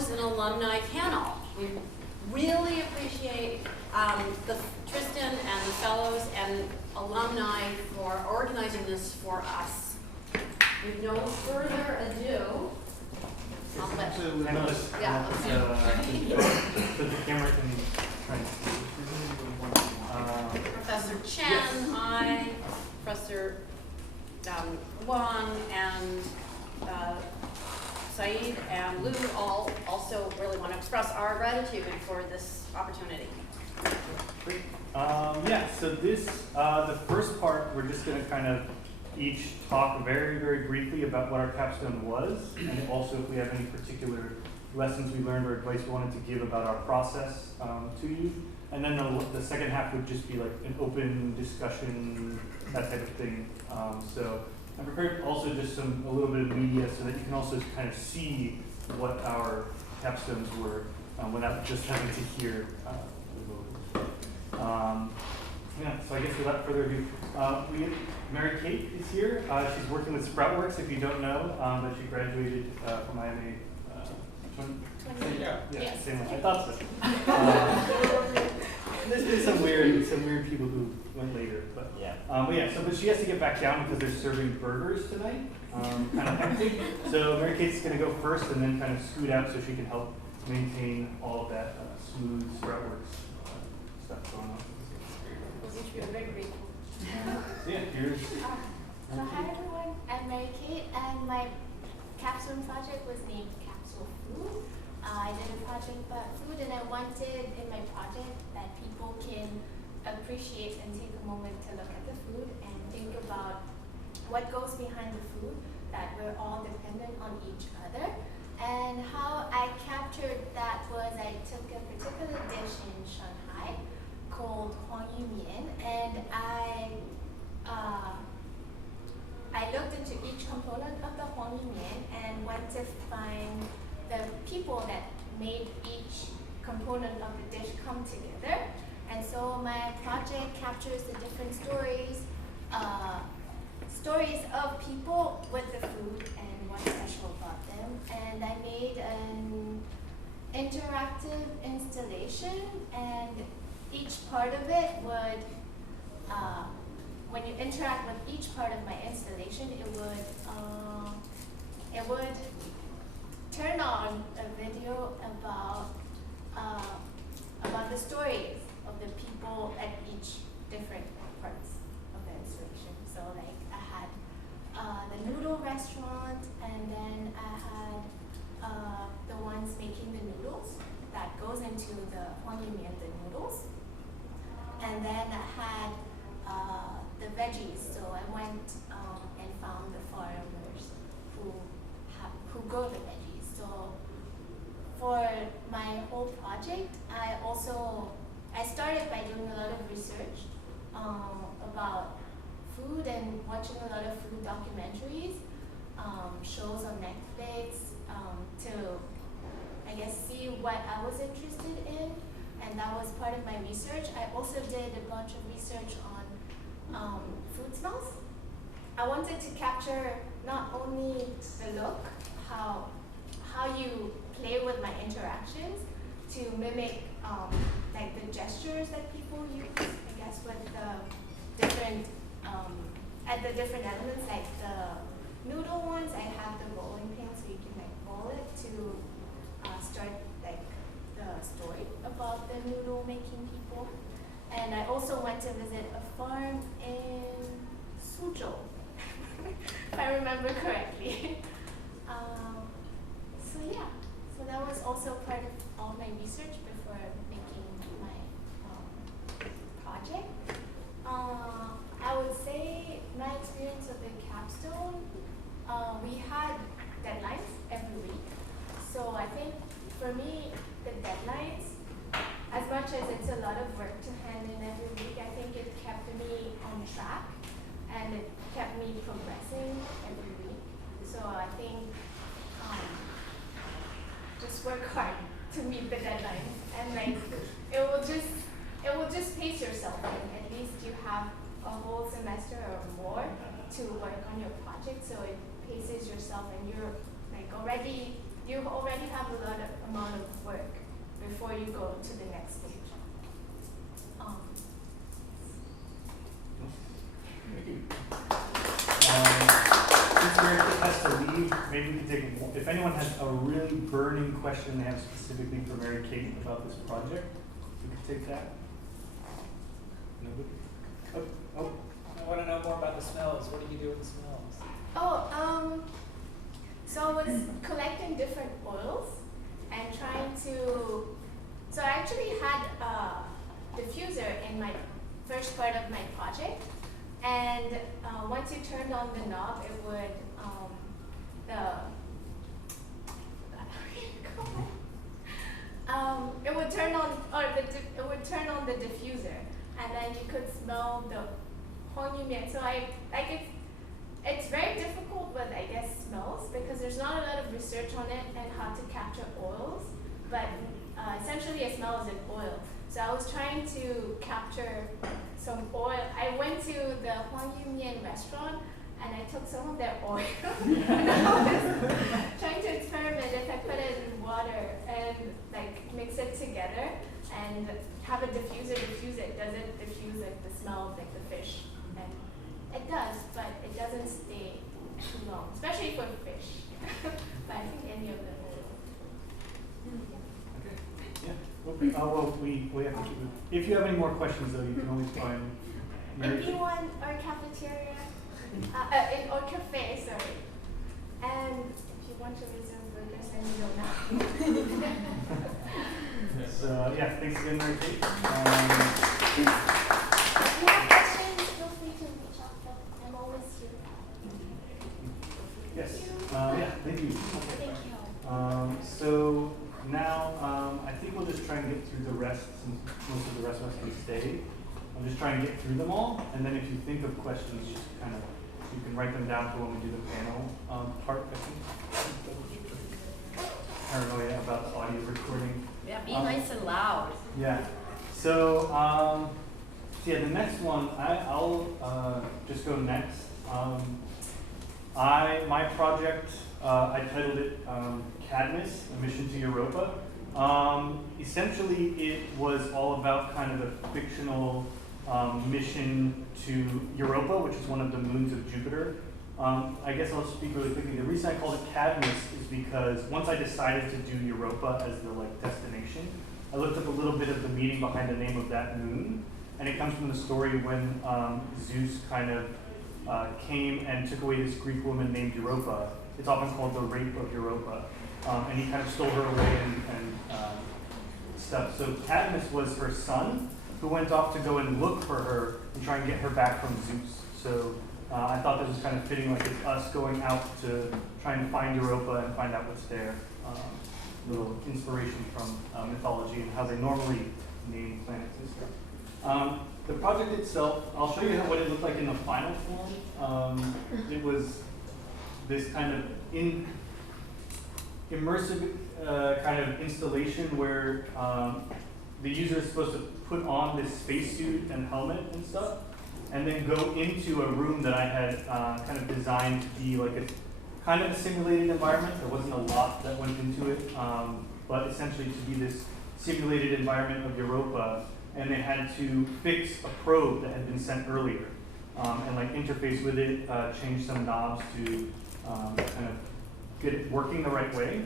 Fellows and Alumni panel. We really appreciate Tristan and the Fellows and Alumni for organizing this for us. With no further ado, I'll let so the camera can try and see. Professor Chen, I, Professor Wan, and Saeed and Lou all also really want to express our gratitude for this opportunity. Great. Yeah, so this, the first part, we're just going to kind of each talk very, very briefly about what our capstone was, and also if we have any particular lessons we learned or advice we wanted to give about our process to you. And then the second half would just be like an open discussion, that type of thing. So I prepared also just a little bit of media so that you can also kind of see what our capstones were without just having to hear the vocals. Yeah, so I guess without further ado, Mary Kate is here. She's working with Sproutworks, if you don't know, but she graduated from IMA. Yeah, same one. I thought so. There's been some weird people who went later, but yeah. But she has to get back down because they're serving burgers tonight. Kind of hectic. So Mary Kate's going to go first and then kind of scoot out so she can help maintain all of that smooth Sproutworks stuff going on. We're very grateful. Yeah, here's. So hi everyone, I'm Mary Kate, and my capstone project was named Capsule Food. I did a project about food, and I wanted in my project that people can appreciate and take a moment to look at the food and think about what goes behind the food, that we're all dependent on each other. And how I captured that was I took a particular dish in Shanghai called Huang Yu Mian, and I looked into each component of the Huang Yu Mian and went to find the people that made each component of the dish come together. And so my project captures the different stories of people with the food and what's special about them. And I made an interactive installation, and each part of it would, when you interact with each part of my installation, it would turn on a video about the stories of the people at each different parts of the installation. So like I had the noodle restaurant, and then I had the ones making the noodles that goes into the Huang Yu Mian, the noodles. And then I had the veggies, so I went and found the farmers who grow the veggies. So for my whole project, I started by doing a lot of research about food and watching a lot of food documentaries, shows on Netflix, to, I guess, see what I was interested in. And that was part of my research. I also did a bunch of research on food smells. I wanted to capture not only the look, how you play with my interactions to mimic like the gestures that people use, I guess, with the different at the different elements, like the noodle ones. I have the rolling pin, so you can like roll it to start like the story about the noodle making people. And I also went to visit a farm in Suzhou, if I remember correctly. So yeah, so that was also part of all my research before making my project. I would say my experience of the capstone, we had deadlines every week. So I think for me, the deadlines, as much as it's a lot of work to hand in every week, I think it kept me on track and it kept me progressing every week. So I think just work hard to meet the deadlines, and like it will just pace yourself, and at least you have a whole semester or more to work on your project, so it paces yourself, and you're like you already have a before you go to the next stage. Since Mary Kate has to leave, maybe we can take, if anyone has a really burning question they have specifically for Mary Kate about this project, we could take that. Nobody? Oh. I want to know more about the smells. What do you do with the smells? So I was collecting different oils and trying to, so I actually had a diffuser in my first part of my project, and once you turned on the knob, it would, it would turn on, it would turn on the diffuser, and then you could smell the Huang. So it's very difficult with, I guess, smells, because there's not a lot of research on it and how to capture oils, but essentially a smell is an oil. So I was trying to capture some oil. I went to the Huang restaurant and I took some of their oil and I was trying to experiment if I put it in water and like mix it together and have a diffuser diffuse it. Does it diffuse like the smell of like the fish? And it does, but it doesn't stay too long, especially for fish. But I think any of the oil. Yeah. Okay. Well, we have to keep it. If you have any more questions, though, you can always find Mary If Kate. you want our cafeteria, in our cafe, sorry. And if you want to resume burgers, then you don't know. So yeah, thanks again, Mary Kate. If you have questions, feel free to reach out. I'm always here. Yes. Yeah. Thank you. Thank you. So now I think we'll just try and get through the rest, since most of the rest of us can stay. I'm just trying to get through them all, and then if you think of questions, just kind of, you can write them down for when we do the panel part, I think. Paranoia about the audio recording. Yeah, be nice and loud. Yeah. So, yeah, the next one, I'll just go next. My project, I titled it Cadmus, A Mission to Europa. Essentially, it was all about kind of a fictional mission to Europa, which is one of the moons of Jupiter. I guess I'll speak really quickly. The reason I called it Cadmus is because once I decided to do Europa as the destination, I looked up a little bit of the meaning behind the name of that moon, and it comes from the story when Zeus kind of came and took away this Greek woman named Europa. It's often called the rape of Europa, and he kind of stole her away and stuff. So Cadmus was her son, who went off to go and look for her and try and get her back from Zeus. So I thought this was kind of fitting, like it's us going out to try and find Europa and find out what's there. Little inspiration from mythology and how they normally name planets and stuff. The project itself, I'll show you what it looked like in the final form. It was this kind of immersive kind of installation where the user is supposed to put on this spacesuit and helmet and stuff, and then go into a room that I had kind of designed to be like a kind of a simulated environment. There wasn't a lot that went into it, but essentially to be this simulated environment of Europa, and they had to fix a probe that had been sent earlier, and like interface with it, change some knobs to kind of get it working the right way.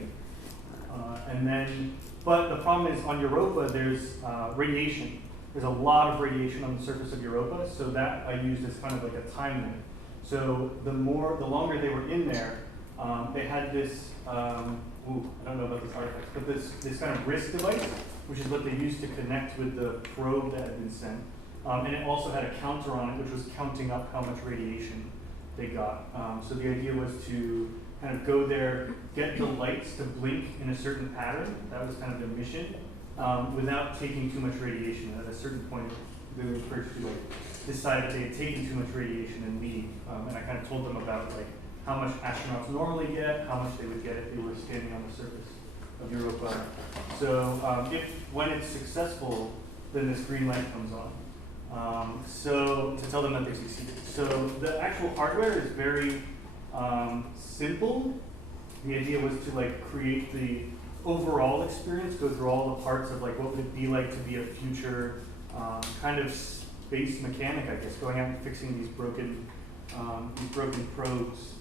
But the problem is on Europa, there's radiation. There's a lot of radiation on the surface of Europa, so that I used as kind of like a time limit. So the longer they were in there, they had this, I don't know about this artifact, but this kind of wrist device, which is what they used to connect with the probe that had been sent. And it also had a counter on it, which was counting up how much radiation they got. So the idea was to kind of go there, get the lights to blink in a certain pattern. That was kind of the mission, without taking too much radiation. At a certain point, they were first to decide that they had taken too much radiation and leave. And I kind of told them about how much astronauts normally get, how much they would get if they were standing on the surface of Europa. So when it's successful, then this green light comes on. So to tell them that they succeeded. So the actual hardware is very simple. The idea was to create the overall experience, go through all the parts of like what would it be like to be a future kind of space mechanic, I guess, going out and fixing these broken probes.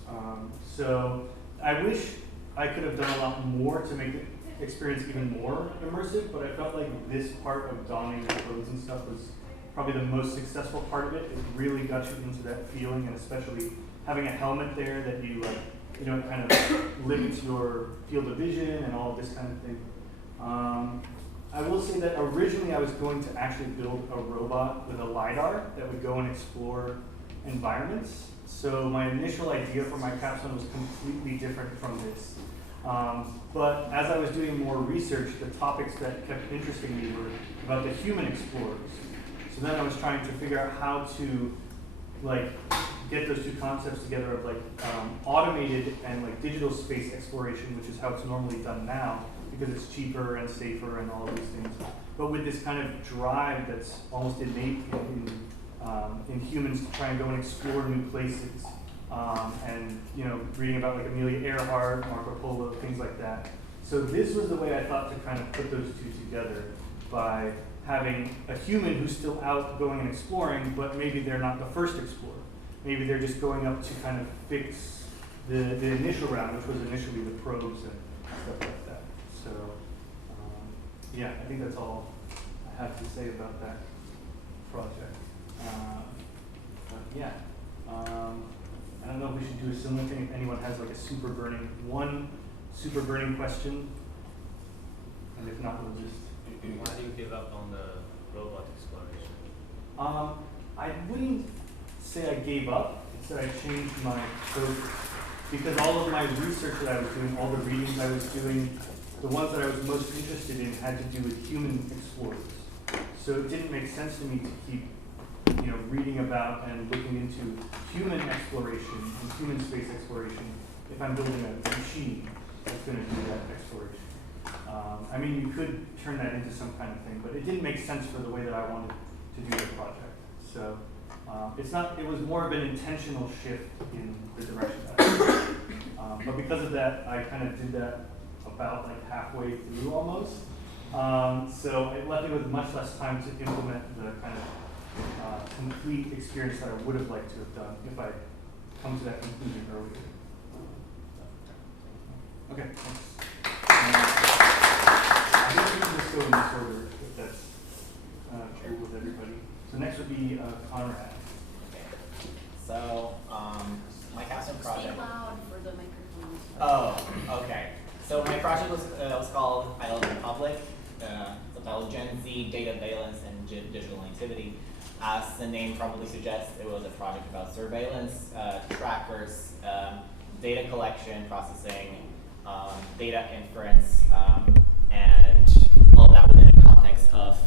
So I wish I could have done a lot more to make the experience even more immersive, but I felt like this part of donning the clothes and stuff was probably the most successful part of it. It really got you into that feeling, and especially having a helmet there that you kind of limits your field of vision and all of this kind of thing. I will say that originally I was going to actually build a robot with a LiDAR that would go and explore environments. So my initial idea for my capstone was completely different from this. But as I was doing more research, the topics that kept interesting me were about the human explorers. So then I was trying to figure out how to get those two concepts together of automated and digital space exploration, which is how it's normally done now, because it's cheaper and safer and all of these things. But with this kind of drive that's almost innate in humans to try and go and explore new places, and reading about Amelia Earhart, Marco Polo, things like that. So this was the way I thought to kind of put those two together, by having a human who's still out going and exploring, but maybe they're not the first explorer. Maybe they're just going up to kind of fix the initial round, which was initially the probes and stuff like that. So yeah, I think that's all I have to say about that project. But yeah, I don't know if we should do a similar thing if anyone has one super burning question, and if not, we'll just. Why do you give up on the robot exploration? I wouldn't say I gave up. It's that I changed my focus, because all of my research that I was doing, all the readings I was doing, the ones that I was most interested in had to do with human explorers. So it didn't make sense to me to keep reading about and looking into human exploration and human space exploration if I'm building a machine that's going to do that exploration. I mean, you could turn that into some kind of thing, but it didn't make sense for the way that I wanted to do the project. So it was more of an intentional shift in the direction that I went. But because of that, I kind of did that about halfway through almost. So it left me with much less time to implement the kind of complete experience that I would have liked to have done if I come to that conclusion earlier. Okay, thanks. I think we can just go in this order if that's cool with everybody. So next would be Conrad. So, my capstone project. Speak loud for the microphones. Oh, okay. So my project was called I Live in Public, about Gen Z, data valence, and digital activity. As the name probably suggests, it was a project about surveillance, trackers, data collection, processing, data inference, and all that within the context of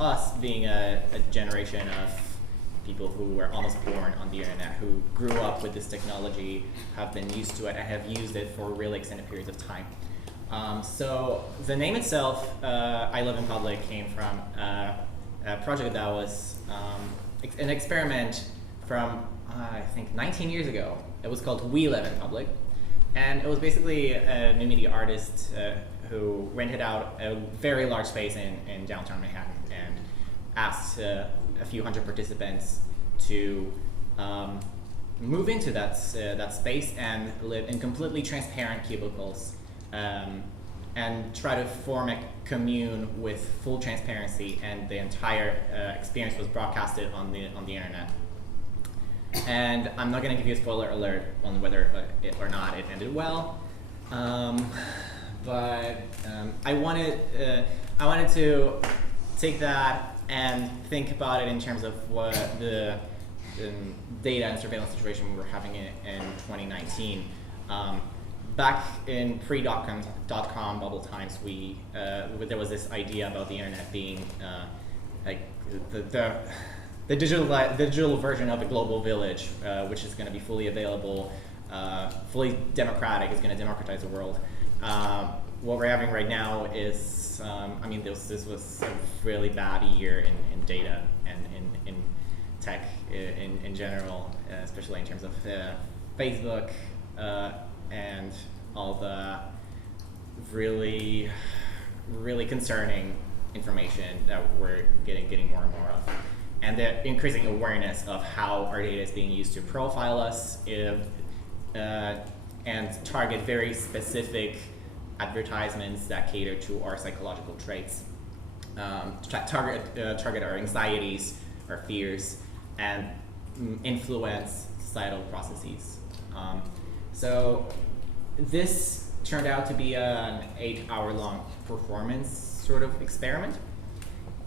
us being a generation of people who were almost born on the internet, who grew up with this technology, have been used to it, and have used it for really extended periods of time. So the name itself, I Live in Public, came from a project that was an experiment from, I think, 19 years ago. It was called We Live in Public. And it was basically a new media artist who rented out a very large space in downtown Manhattan and asked a few hundred participants to move into that space and live in completely transparent cubicles and try to form a commune with full transparency, and the entire experience was broadcasted on the internet. And I'm not going to give you a spoiler alert on whether it or not it ended well, but I wanted to take that and think about it in terms of what the data and surveillance situation we were having in 2019. Back in pre-dot-com bubble times, there was this idea about the internet being like the digital version of a global village, which is going to be fully available, fully democratic, is going to democratize the world. What we're having right now is, this was a really bad year in data and in tech in general, especially in terms of Facebook and all the really, really concerning information that we're getting more and more of. And the increasing awareness of how our data is being used to profile us and target very specific advertisements that cater to our psychological traits, target our anxieties, our fears, and influence societal processes. So this turned out to be an 8-hour-long performance sort of experiment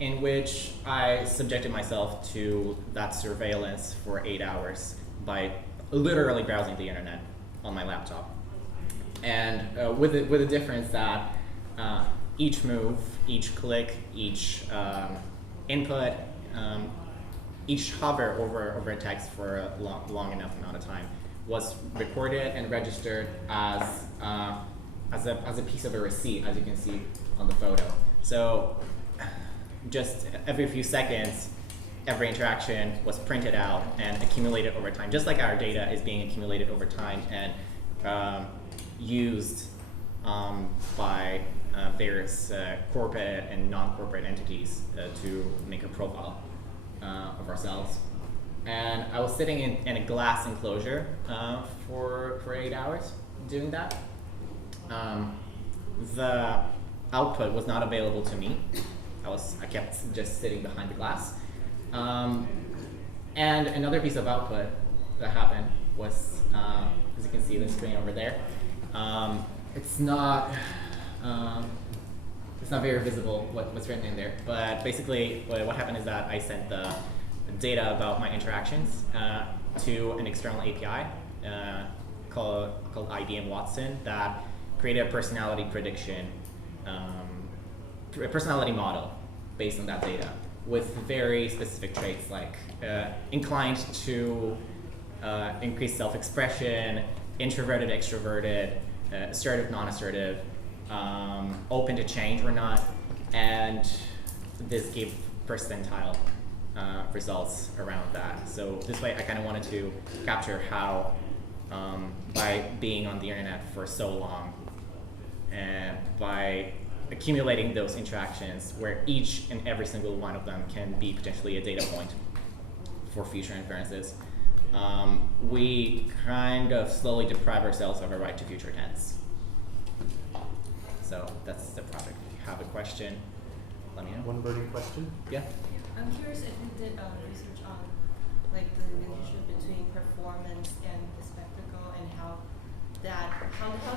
in which I subjected myself to that surveillance for 8 hours by literally browsing the internet on my laptop. And with the difference that each move, each click, each input, each hover over a text for a long enough amount of time was recorded and registered as a piece of a receipt, as you can see on the photo. So just every few seconds, every interaction was printed out and accumulated over time, just like our data is being accumulated over time and used by various corporate and non-corporate entities to make a profile of ourselves. And I was sitting in a glass enclosure for 8 hours doing that. The output was not available to me. I kept just sitting behind the glass. And another piece of output that happened was, as you can see the screen over there, it's not very visible what's written in there, but basically what happened is that I sent the data about my interactions to an external API called IBM Watson that created a personality prediction, a personality model based on that data with very specific traits like inclined to increase self-expression, introverted, extroverted, assertive, non-assertive, open to change or not, and this gave percentile results around that. So this way I kind of wanted to capture how by being on the internet for so long and by accumulating those interactions where each and every single one of them can be potentially a data point for future inferences, we kind of slowly deprive ourselves of our right to future tense. So that's the project. If you have a question, let me know. One burning question? Yeah. I'm curious if you did research on like the relationship between performance and the spectacle and how do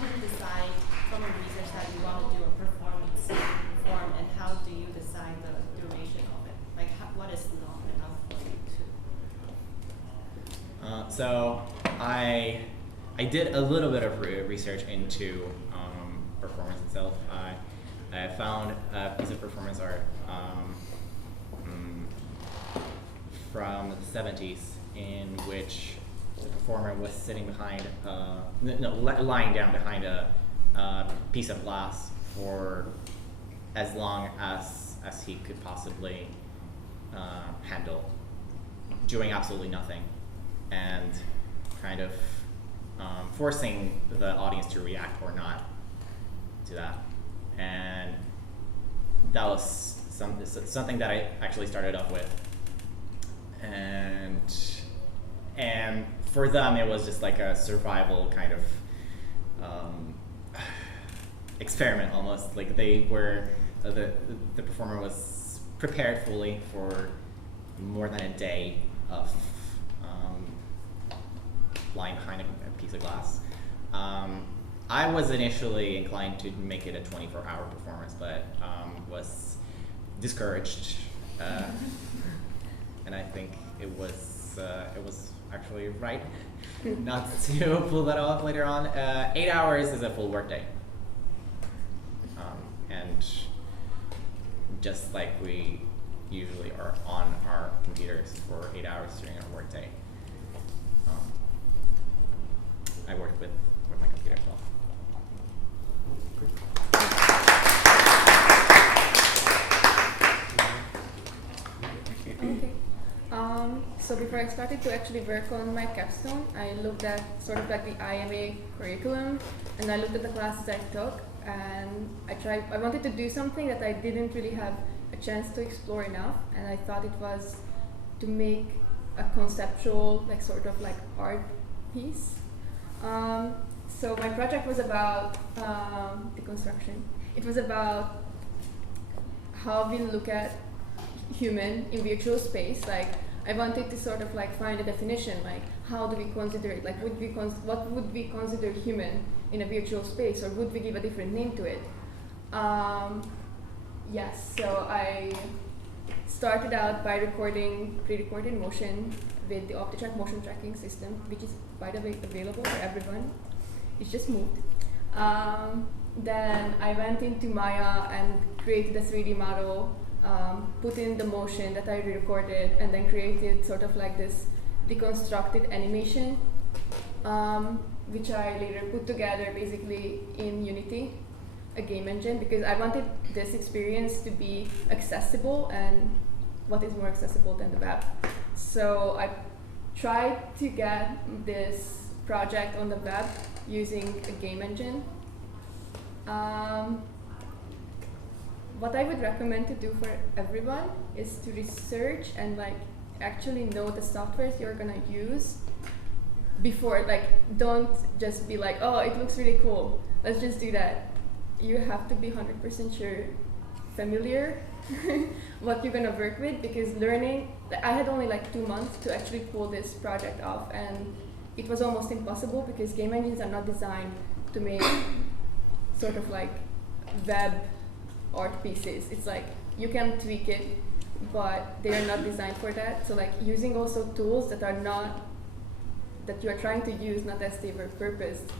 you decide from the research that you want to do a performance form and how do you decide the duration of it? Like what is long enough for you to? So I did a little bit of research into performance itself. I found a piece of performance art from the 70s in which the performer was sitting behind, lying down behind a piece of glass for as long as he could possibly handle, doing absolutely nothing, and kind of forcing the audience to react or not to that. And that was something that I actually started off with. And for them, it was just like a survival kind of experiment almost. Like they were, the performer was prepared fully for more than a day of lying behind a piece of glass. I was initially inclined to make it a 24-hour performance, but was discouraged, and I think it was actually right not to pull that off later on. 8 hours is a full workday, and just like we usually are on our computers for 8 hours during our workday, I worked with my computer as well. Okay. So before I started to actually work on my capstone, I looked at sort of like the IMA curriculum, and I looked at the classes I took, and I wanted to do something that I didn't really have a chance to explore enough, and I thought it was to make a conceptual, like sort of like art piece. So my project was about deconstruction. It was about how we look at human in virtual space. Like I wanted to sort of like find a definition, like how do we consider it? Like what would we consider human in a virtual space, or would we give a different name to it? Yes, so I started out by pre-recording motion with the OptiTrack motion tracking system, which is by the way available for everyone. It's just moved. Then I went into Maya and created a 3D model, put in the motion that I recorded, and then created sort of like this deconstructed animation, which I later put together basically in Unity, a game engine, because I wanted this experience to be accessible, and what is more accessible than the web? So I tried to get this project on the web using a game engine. What I would recommend to do for everyone is to research and like actually know the softwares you're gonna use before, like don't just be like, oh, it looks really cool, let's just do that. You have to be 100% sure, familiar what you're gonna work with, because learning, I had only like 2 months to actually pull this project off, and it was almost impossible because game engines are not designed to make sort of like web art pieces. It's like you can tweak it, but they are not designed for that. So like using also tools that are not, that you are trying to use not as they were purposed,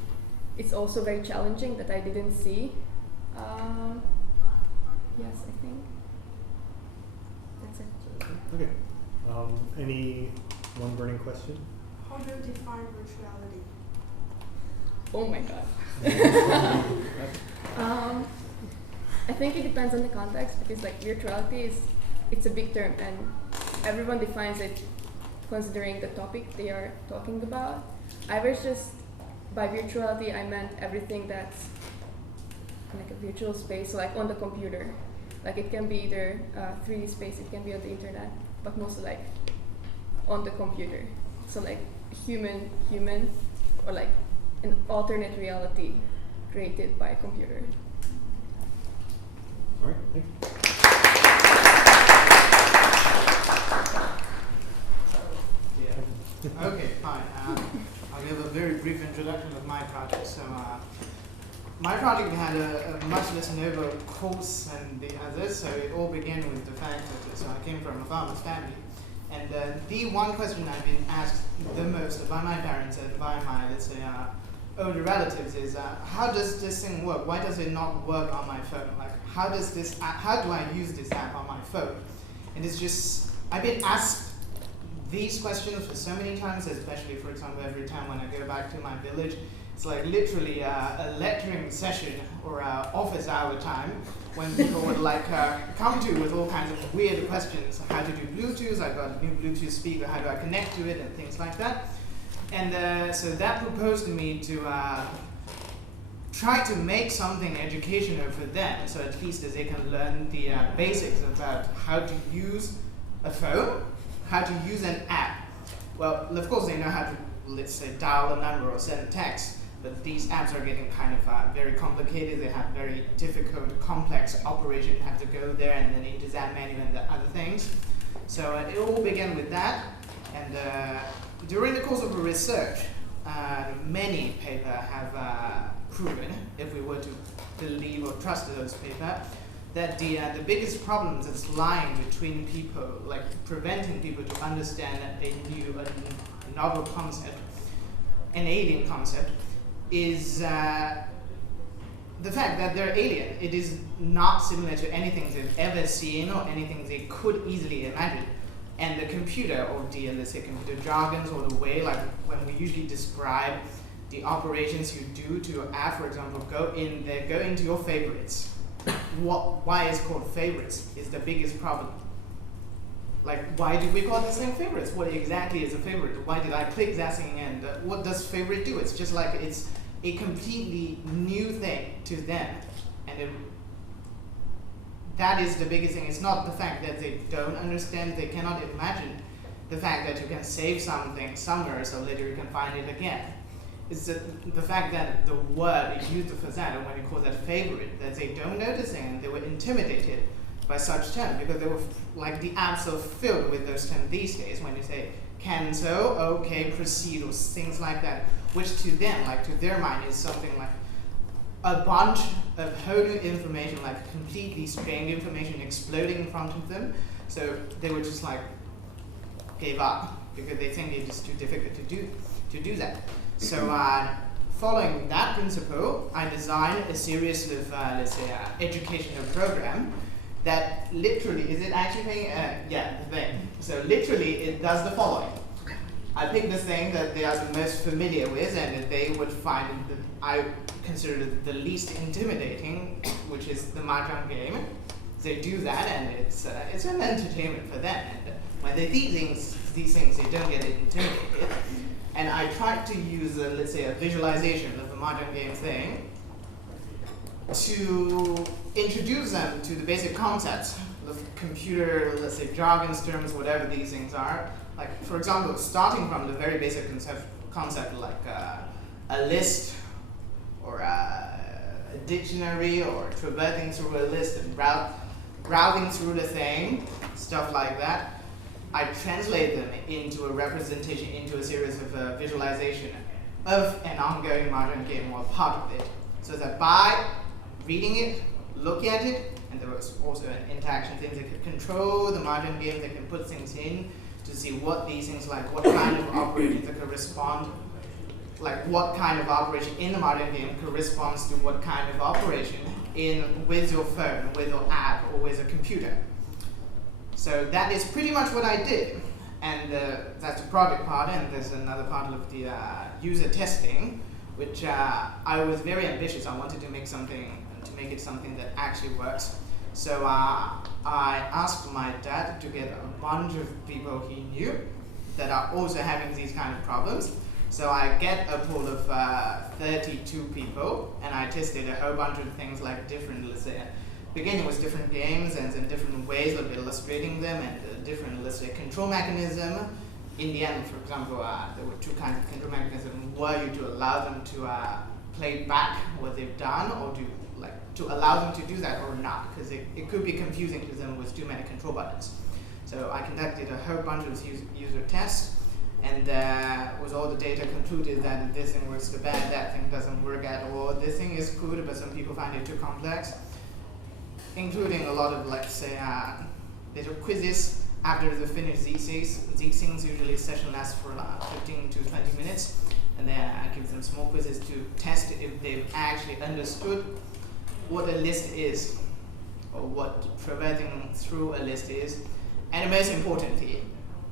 it's also very challenging that I didn't see. Yes, I think that's it. Okay. Any one burning question? How do you define virtuality? Oh my god. I think it depends on the context, because like virtuality it's a big term and everyone defines it considering the topic they are talking about. I was just, by virtuality I meant everything that's like a virtual space, so like on the computer. Like it can be either 3D space, it can be on the internet, but mostly like on the computer. So like human, or like an alternate reality created by a computer. All right, thank you. Okay, fine. I'll give a very brief introduction of my project. So, my project had a much less noble course than the others. So it all began with the fact that I came from a farmer's family, and the one question I've been asked the most by my parents and by my, let's say, older relatives is, how does this thing work? Why does it not work on my phone? Like, how do I use this app on my phone? And it's just, I've been asked these questions for so many times, especially, for example, every time when I go back to my village. It's like literally a lecturing session or office hour time when people would like come to with all kinds of weird questions. How to do Bluetooth, I got a new Bluetooth speaker, how do I connect to it, and things like that. And so that proposed to me to try to make something educational for them, so at least as they can learn the basics about how to use a phone, how to use an app. Well, of course they know how to, let's say, dial a number or send text, but these apps are getting kind of very complicated. They have very difficult, complex operation. You have to go there and then into that menu and the other things. So it all began with that. And during the course of the research, many papers have proven, if we were to believe or trust those papers, that the biggest problems that's lying between people, like preventing people to understand a new, a novel concept, an alien concept, is the fact that they're alien. It is not similar to anything they've ever seen or anything they could easily imagine. And the computer, or the, let's say, computer jargons, or the way, like when we usually describe the operations you do to your app, for example, go into your favorites. Why it's called favorites is the biggest problem. Like, why do we call this thing favorites? What exactly is a favorite? Why did I click that thing, and what does favorite do? It's just like it's a completely new thing to them. that is the biggest thing. It's not the fact that they don't understand, they cannot imagine the fact that you can save something somewhere so later you can find it again. It's the fact that the word is used for that, and when you call that favorite, that they don't notice it and they were intimidated by such terms because they were like the apps are filled with those terms these days. When you say cancel, okay, proceed, or things like that, which to them, like to their mind, is something like a bunch of whole new information, like completely strange information exploding in front of them. So they were just like gave up because they think it is too difficult to do that. So following that principle, I designed a series of let's say educational program that literally, is it actually paying? Yeah, the thing. So literally it does the following. I pick the thing that they are the most familiar with and that they would find I consider the least intimidating, which is the mahjong game. They do that and it's an entertainment for them. And when they do these things, they don't get intimidated. And I tried to use, let's say, a visualization of the mahjong game thing to introduce them to the basic concepts of computer, let's say, jargons, terms, whatever these things are. Like, for example, starting from the very basic concept like a list or a dictionary or traversing through a list and browsing through the thing, stuff like that. I translate them into a representation, into a series of visualization of an ongoing mahjong game or part of it. So that by reading it, looking at it, and there was also an interaction thing, they could control the mahjong game, they can put things in to see what these things like, what kind of operations that could respond, like what kind of operation in the mahjong game corresponds to what kind of operation with your phone, with your app, or with a computer. So that is pretty much what I did. And that's the project part, and there's another part of the user testing, which I was very ambitious. I wanted to make it something that actually works. So I asked my dad to get a bunch of people he knew that are also having these kind of problems. So I get a pool of 32 people, and I tested a whole bunch of things like different, let's say, beginning with different games and then different ways of illustrating them and different, let's say, control mechanism. In the end, for example, there were two kinds of control mechanisms. Were you to allow them to play back what they've done, or to allow them to do that or not, because it could be confusing to them with too many control buttons. So I conducted a whole bunch of user tests, and with all the data concluded that this thing works too bad, that thing doesn't work at all, this thing is good, but some people find it too complex, including a lot of, let's say, little quizzes after they finish these things. Usually a session lasts for 15 to 20 minutes, and then I give them small quizzes to test if they've actually understood what a list is, or what traversing through a list is. And most importantly,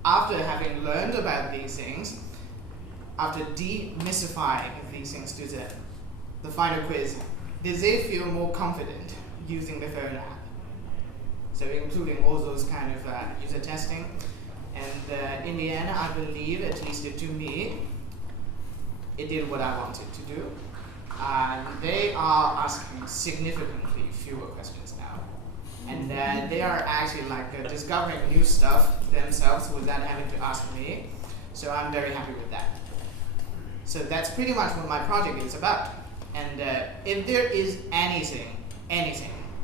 after having learned about these things, after demystifying these things to them, the final quiz, did they feel more confident using the phone app? So including all those kind of user testing. And in the end, I believe, at least to me, it did what I wanted to do. They are asking significantly fewer questions now. And they are actually discovering new stuff themselves without having to ask me. So I'm very happy with that. So that's pretty much what my project is about. And if there is anything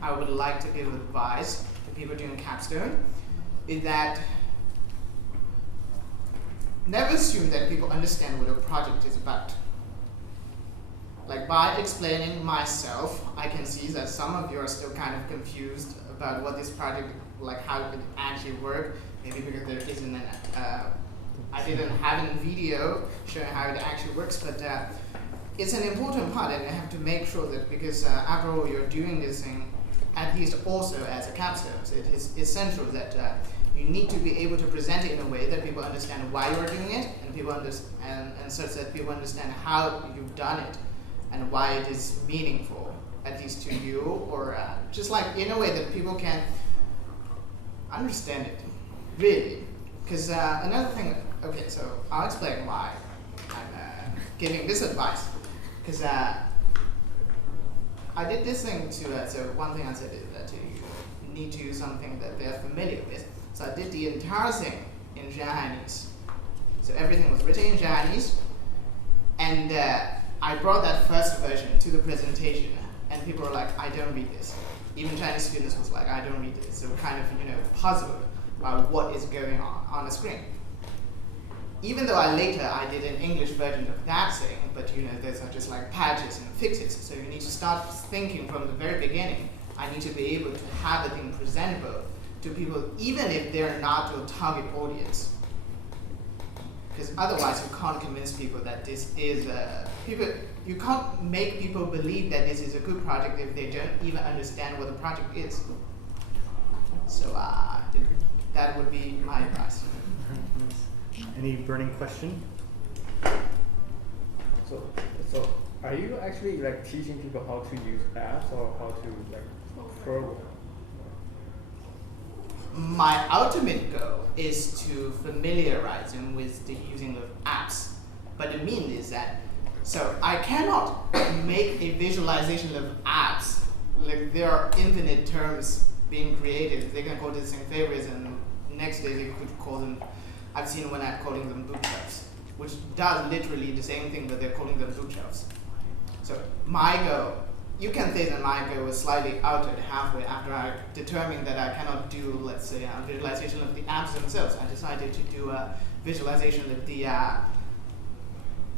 I would like to give advice to people doing Capstone, is that never assume that people understand what a project is about. Like, by explaining myself, I can see that some of you are still kind of confused about what this project, like how it actually work. Maybe because there isn't I didn't have a video showing how it actually works, but it's an important part, and I have to make sure that, because after all, you're doing this thing, at least also as a capstone, so it is essential that you need to be able to present it in a way that people understand why you're doing it, and people understand, and such that people understand how you've done it, and why it is meaningful, at least to you, or just like in a way that people can understand it, really. Because another thing, okay, so I'll explain why I'm giving this advice. Because I did this thing to, so one thing I said is that you need to use something that they're familiar with. So I did the entire thing in Chinese. So everything was written in Chinese, and I brought that first version to the presentation, and people were like, I don't read this. Even Chinese students was like, I don't read this. So kind of, puzzled by what is going on the screen. Even though I did an English version of that thing, but those are just like patches and fixes. So you need to start thinking from the very beginning. I need to be able to have the thing presentable to people, even if they're not your target audience. Because otherwise you can't convince people that this is you can't make people believe that this is a good project if they don't even understand what the project is. So that would be my advice. Any burning question? So are you actually like teaching people how to use apps or how to like program? My ultimate goal is to familiarize them with the using of apps. But the mean is that, so I cannot make a visualization of apps. Like there are infinite terms being created. They can call this thing favorites, and next day they could call them, I've seen one app calling them bookshelves, which does literally the same thing, but they're calling them bookshelves. So my goal, you can say that my goal was slightly altered halfway after I determined that I cannot do, let's say, a visualization of the apps themselves. I decided to do a visualization of the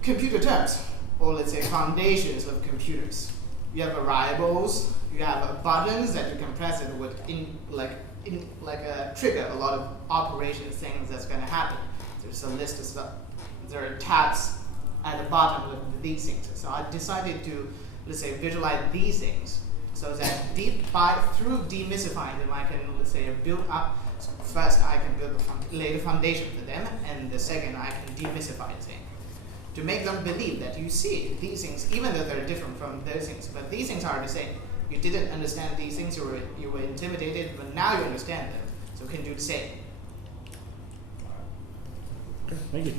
computer terms, or let's say foundations of computers. You have variables, you have buttons that you can press and would trigger a lot of operation things that's going to happen. There's a list of stuff. There are tabs at the bottom of these things. So I decided to, let's say, visualize these things so that through demystifying them, I can, let's say, build up. So first, I can lay the foundation for them, and the second, I can demystify the thing to make them believe that you see these things, even though they're different from those things, but these things are the same. You didn't understand these things, you were intimidated, but now you understand them, so you can do the same. Okay, thank you.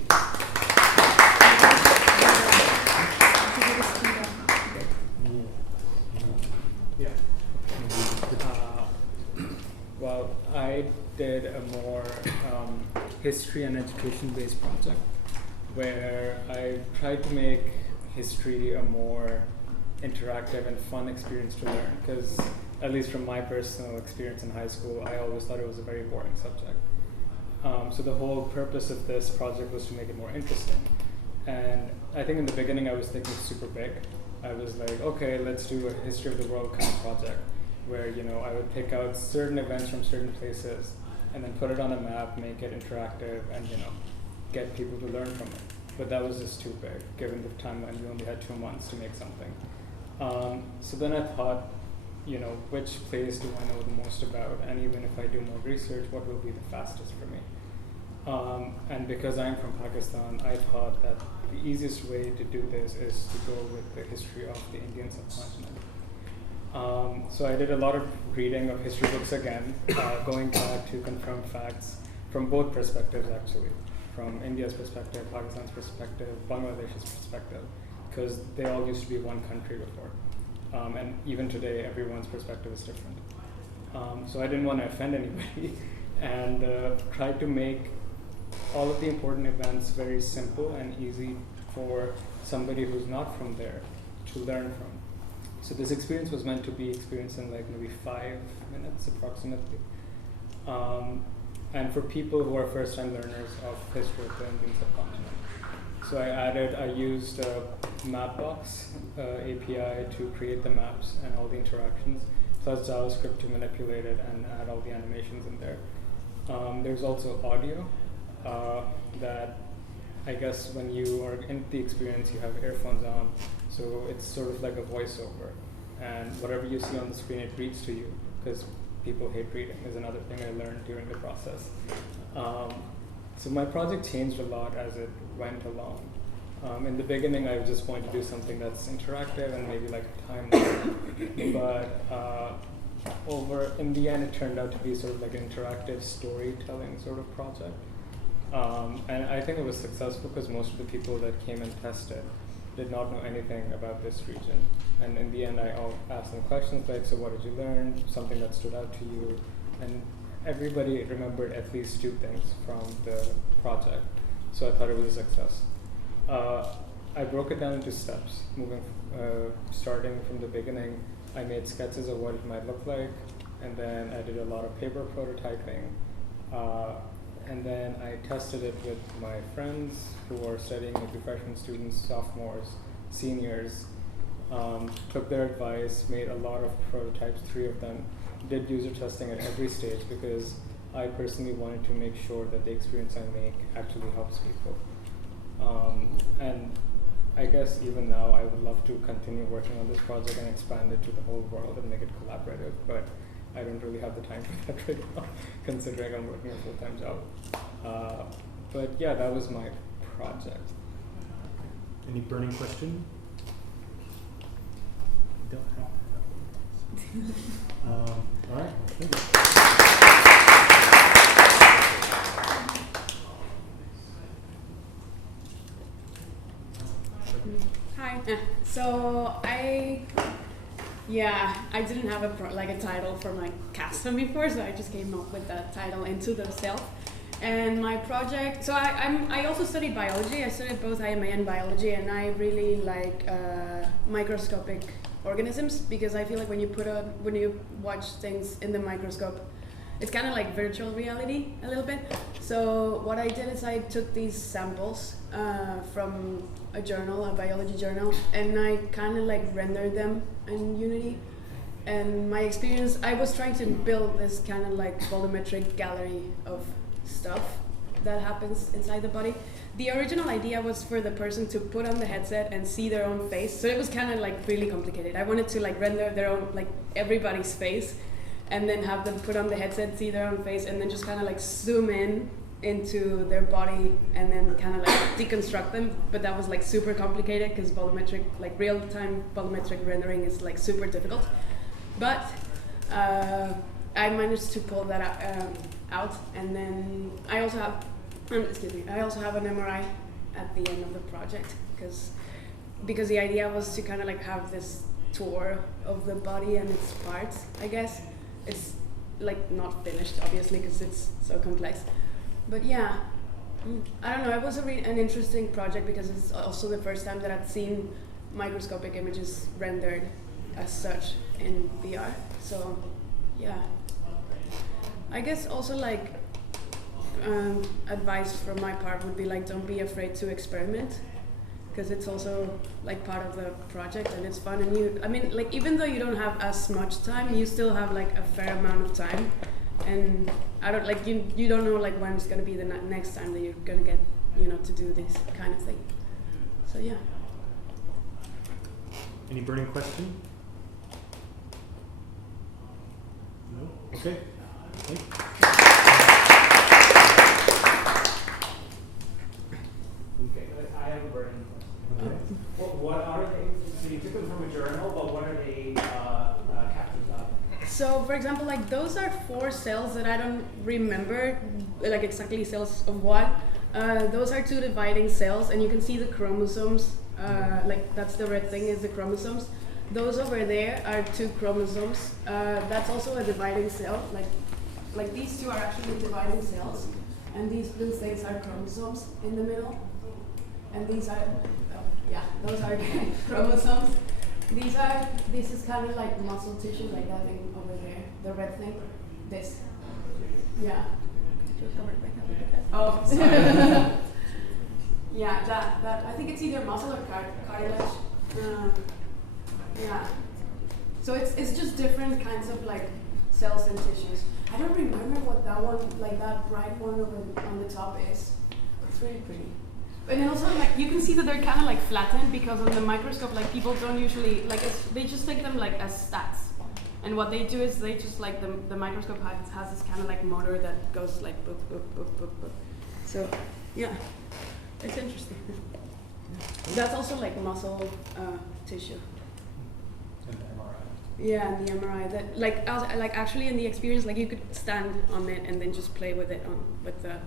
Yeah. Well, I did a more history and education-based project where I tried to make history a more interactive and fun experience to learn, because at least from my personal experience in high school, I always thought it was a very boring subject. So the whole purpose of this project was to make it more interesting. And I think in the beginning I was thinking super big. I was like, okay, let's do a history of the world kind of project where I would pick out certain events from certain places and then put it on a map, make it interactive, and get people to learn from it. But that was just too big, given the timeline. We only had 2 months to make something. So then I thought, which place do I know the most about? And even if I do more research, what will be the fastest for me? And because I'm from Pakistan, I thought that the easiest way to do this is to go with the history of the Indian subcontinent. So I did a lot of reading of history books again, going back to confirm facts from both perspectives actually, from India's perspective, Pakistan's perspective, Bangladesh's perspective, because they all used to be one country before. And even today, everyone's perspective is different. So I didn't want to offend anybody and tried to make all of the important events very simple and easy for somebody who's not from there to learn from. So this experience was meant to be experienced in like maybe 5 minutes approximately. And for people who are first-time learners of history of the Indian subcontinent. So I used Mapbox API to create the maps and all the interactions, plus JavaScript to manipulate it and add all the animations in there. There's also audio that I guess when you are in the experience, you have earphones on, so it's sort of like a voiceover. And whatever you see on the screen, it reads to you, because people hate reading is another thing I learned during the process. So my project changed a lot as it went along. In the beginning, I just wanted to do something that's interactive and maybe like a timeline. But in the end, it turned out to be sort of like an interactive storytelling sort of project. And I think it was successful because most of the people that came and tested did not know anything about this region. And in the end, I asked them questions like, so what did you learn? Something that stood out to you? And everybody remembered at least 2 things from the project. So I thought it was a success. I broke it down into steps, starting from the beginning. I made sketches of what it might look like, and then I did a lot of paper prototyping. And then I tested it with my friends who are studying, maybe freshman students, sophomores, seniors, took their advice, made a lot of prototypes, 3 of them, did user testing at every stage because I personally wanted to make sure that the experience I make actually helps people. And I guess even now I would love to continue working on this project and expand it to the whole world and make it collaborative, but I don't really have the time for that right now, considering I'm working a full-time job. But yeah, that was my project. Any burning question? You don't have to have one. All right, thank you. Hi. So I didn't have a title for my Capstone before, so I just came up with that title into the self. And my project, so I also studied biology. I studied both IMA and biology, and I really like microscopic organisms because I feel like when you watch things in the microscope, it's kind of like virtual reality a little bit. So what I did is I took these samples from a journal, a biology journal, and I kind of like rendered them in Unity. And my experience, I was trying to build this kind of like volumetric gallery of stuff that happens inside the body. The original idea was for the person to put on the headset and see their own face. So it was kind of like really complicated. I wanted to like render their own, like everybody's face, and then have them put on the headset, see their own face, and then just kind of like zoom in into their body and then kind of like deconstruct them. But that was like super complicated because volumetric, like real-time volumetric rendering is like super difficult. But I managed to pull that out, and then I also have, I also have an MRI at the end of the project because the idea was to kind of like have this tour of the body and its parts, I guess. It's like not finished, obviously, because it's so complex. But yeah, I don't know, it was an interesting project because it's also the first time that I've seen microscopic images rendered as such in VR. So yeah, I guess also like advice from my part would be like, don't be afraid to experiment, because it's also like part of the project and it's fun. And I mean, like even though you don't have as much time, you still have like a fair amount of time. And I don't like you don't know like when it's gonna be the next time that you're gonna get to do this kind of thing. So yeah. Any burning question? No? Okay. Thank you. Okay, I have a burning question. Okay. What are they? So you took them from a journal, but what are they captures of? So for example, like those are 4 cells that I don't remember like exactly cells of what. Those are 2 dividing cells, and you can see the chromosomes. Like that's the red thing is the chromosomes. Those over there are 2 chromosomes. That's also a dividing cell. Like these 2 are actually dividing cells, and these blue things are chromosomes in the middle. And these are, those are chromosomes. This is kind of like muscle tissue, like that thing over there, the red thing. This, yeah. Oh, sorry. Yeah, that I think it's either muscle or cartilage. Yeah. So it's just different kinds of like cells and tissues. I don't remember what that one, like that bright one on the top is. It's really pretty. And then also like you can see that they're kind of like flattened because on the microscope like people don't usually like they just take them like as stats. And what they do is they just like the microscope has this kind of like motor that goes like boop boop boop boop boop. So yeah, it's interesting. That's also like muscle tissue. And the MRI. Yeah, and the MRI. That like actually in the experience, like you could stand on it and then just play with it with the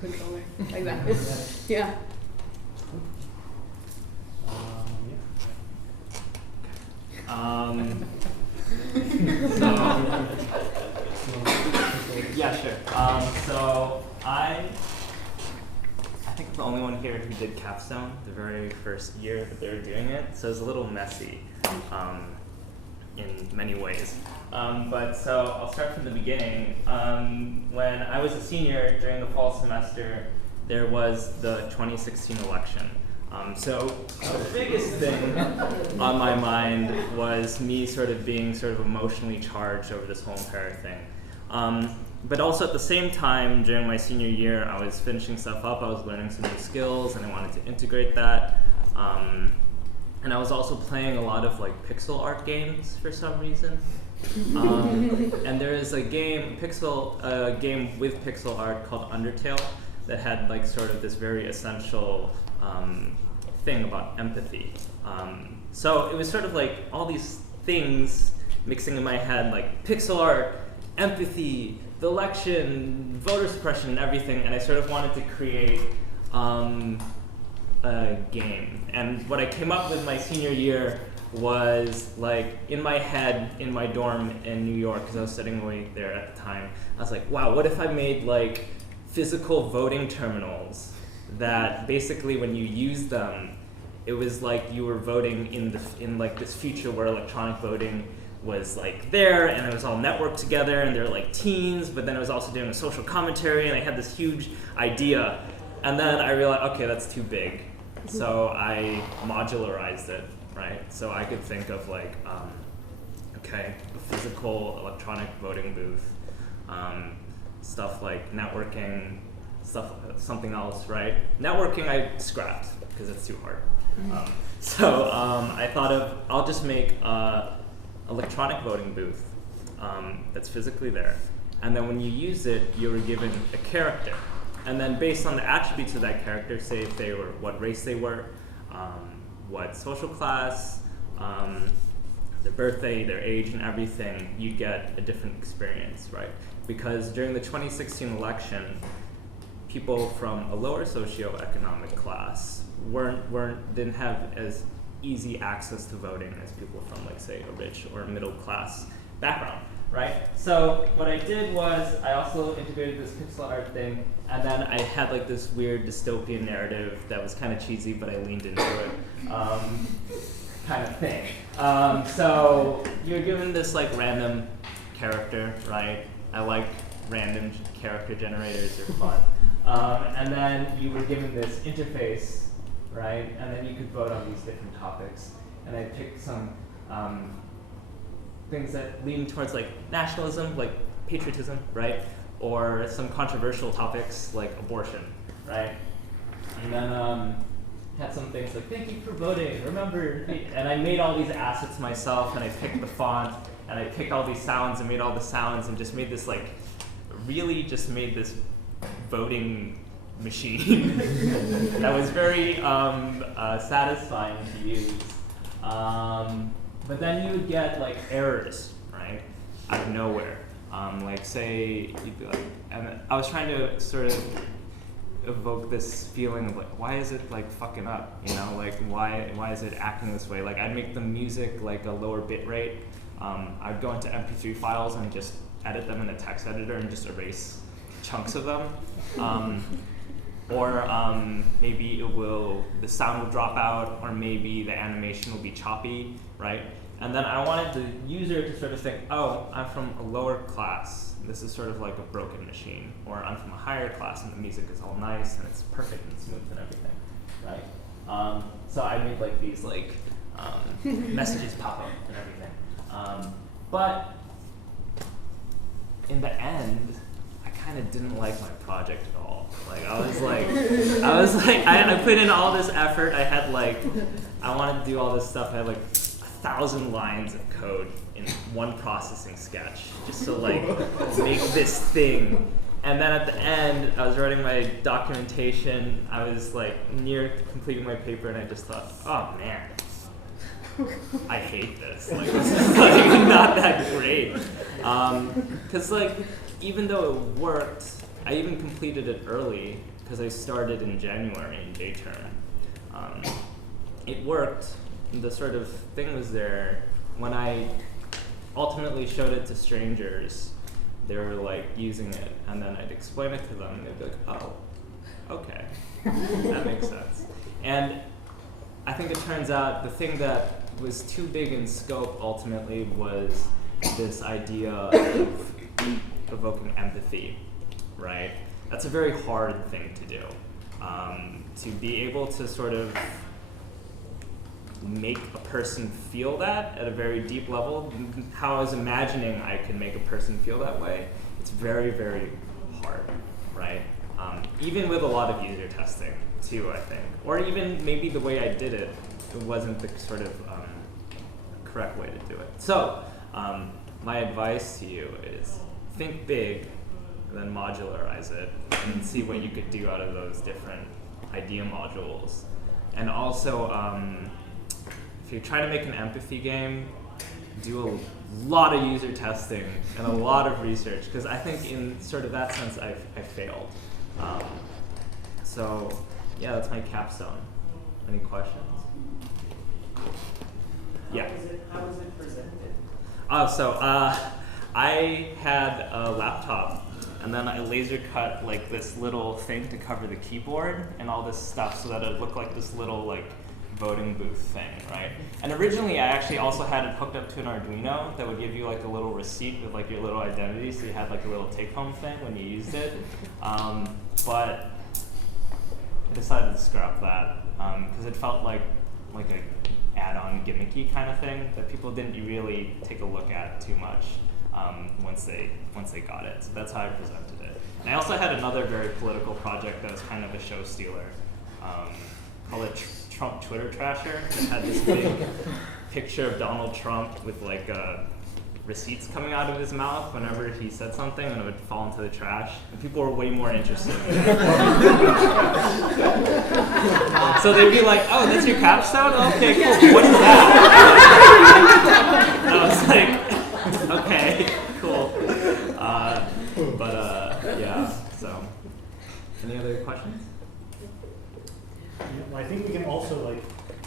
controller like that. Yeah. Yeah, sure. So I think I'm the only one here who did Capstone the very first year that they were doing it, so it was a little messy in many ways. But so I'll start from the beginning. When I was a senior during the fall semester, there was the 2016 election. So the biggest thing on my mind was me sort of being sort of emotionally charged over this whole entire thing. But also at the same time, during my senior year, I was finishing stuff up, I was learning some new skills, and I wanted to integrate that. And I was also playing a lot of like pixel art games for some reason. And there is a game, game with pixel art called Undertale that had like sort of this very essential thing about empathy. So it was sort of like all these things mixing in my head, like pixel art, empathy, the election, voter suppression, and everything, and I sort of wanted to create a game. And what I came up with my senior year was like in my head, in my dorm in New York, because I was studying away there at the time, I was like, wow, what if I made like physical voting terminals that basically when you use them, it was like you were voting in like this future where electronic voting was like there, and it was all networked together, and they're like teens, but then I was also doing a social commentary, and I had this huge idea, and then I realized, okay, that's too big, so I modularized it, right? So I could think of like, okay, a physical electronic voting booth, stuff like networking, something else, right? Networking I scrapped because it's too hard. So I thought of, I'll just make electronic voting booth that's physically there, and then when you use it, you were given a character, and then based on the attributes of that character, say if they were, what race they were, what social class, their birthday, their age, and everything, you get a different experience, right? Because during the 2016 election, people from a lower socioeconomic class didn't have as easy access to voting as people from, like, say, a rich or middle class background, right? So what I did was I also integrated this pixel art thing, and then I had like this weird dystopian narrative that was kind of cheesy, but I leaned into it, kind of thing. So you're given this like random character, right? I like random character generators, they're fun. And then you were given this interface, right? And then you could vote on these different topics. And I picked some things that lean towards like nationalism, like patriotism, right? Or some controversial topics like abortion, right? And then had some things like, thank you for voting, remember, and I made all these assets myself, and I picked the font, and I picked all these sounds and made all the sounds and just made this like, really just made this voting machine that was very satisfying to use. But then you would get like errors, right, out of nowhere. Like say, you'd be like, and I was trying to sort of evoke this feeling of like, why is it like fucking up, you know, like why is it acting this way? Like I'd make the music like a lower bit rate. I'd go into MP3 files and just edit them in a text editor and just erase chunks of them. Or maybe the sound will drop out, or maybe the animation will be choppy, right? And then I wanted the user to sort of think, oh, I'm from a lower class. This is sort of like a broken machine. Or I'm from a higher class and the music is all nice and it's perfect and smooth and everything, right? So I made like these like messages pop up and everything. But in the end, I kind of didn't like my project at all. Like I put in all this effort. I had like, I wanted to do all this stuff. I had like 1,000 lines of code in one processing sketch just to like make this thing. And then at the end, I was writing my documentation. I was like near completing my paper, and I just thought, oh man, I hate this. Like this is like not that great. Because like even though it worked, I even completed it early because I started in January in J term. It worked. The sort of thing was there, when I ultimately showed it to strangers, they were like using it, and then I'd explain it to them, and they'd be like, oh, okay, that makes sense. And I think it turns out the thing that was too big in scope ultimately was this idea of evoking empathy, right? That's a very hard thing to do. To be able to sort of make a person feel that at a very deep level, how I was imagining I could make a person feel that way, it's very, very hard, right? Even with a lot of user testing too, I think. Or even maybe the way I did it, it wasn't the sort of correct way to do it. So my advice to you is think big, and then modularize it, and see what you could do out of those different idea modules. And also, if you're trying to make an empathy game, do a lot of user testing and a lot of research, because I think in sort of that sense I failed. So yeah, that's my capstone. Any questions? Yeah. How was it presented? I had a laptop, and then I laser cut like this little thing to cover the keyboard and all this stuff so that it looked like this little like voting booth thing, right? And originally I actually also had it hooked up to an Arduino that would give you like a little receipt with like your little identity, so you had like a little take-home thing when you used it. But I decided to scrap that because it felt like a add-on gimmicky kind of thing that people didn't really take a look at too much once they got it. So that's how I presented it. And I also had another very political project that was kind of a show stealer, called it Trump Twitter Trasher. It had this big picture of Donald Trump with like receipts coming out of his mouth whenever he said something, and it would fall into the trash. And people were way more interested in that. So they'd be like, "Oh, that's your capstone? Okay, cool. What is that?" And I was like, "Okay, cool." Yeah. So, any other questions? I think we can also like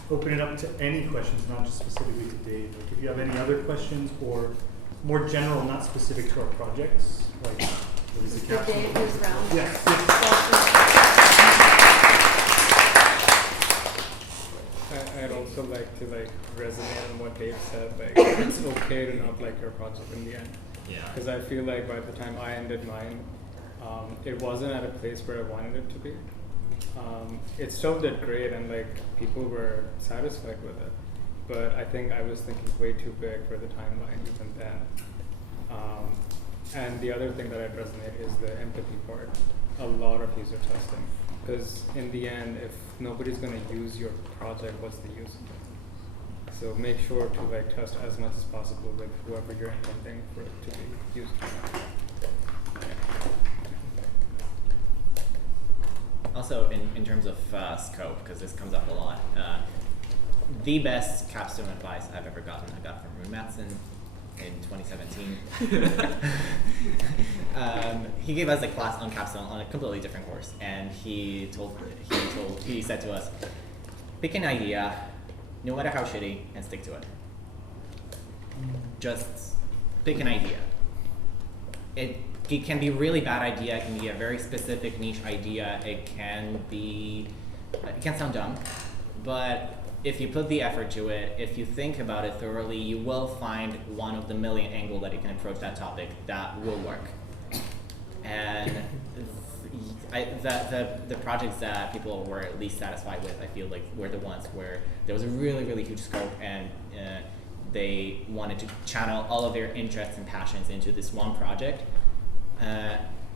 open it up to any questions, not just specifically to Dave. Like if you have any other questions or more general, not specific to our projects, like what is the capstone? Dave who's round. Yes. I'd also like to resonate on what Dave said. Like it's okay to not like your project in the end. Yeah. Because I feel like by the time I ended mine, it wasn't at a place where I wanted it to be. It still did great, and like people were satisfied with it, but I think I was thinking way too big for the timeline even then. And the other thing that I'd resonate is the empathy part. A lot of user testing, because in the end, if nobody's going to use your project, what's the use? So make sure to like test as much as possible with whoever you're intending for it to be used. Also, in terms of scope, because this comes up a lot, the best capstone advice I've ever gotten, I got from Rune Mattson in 2017. He gave us a class on capstone on a completely different course, and he said to us, pick an idea, no matter how shitty, and stick to it. Just pick an idea. It can be a really bad idea, it can be a very specific niche idea, it can sound dumb, but if you put the effort to it, if you think about it thoroughly, you will find one of the million angles that you can approach that topic that will work. And the projects that people were at least satisfied with, I feel like, were the ones where there was a really, really huge scope, and they wanted to channel all of their interests and passions into this one project,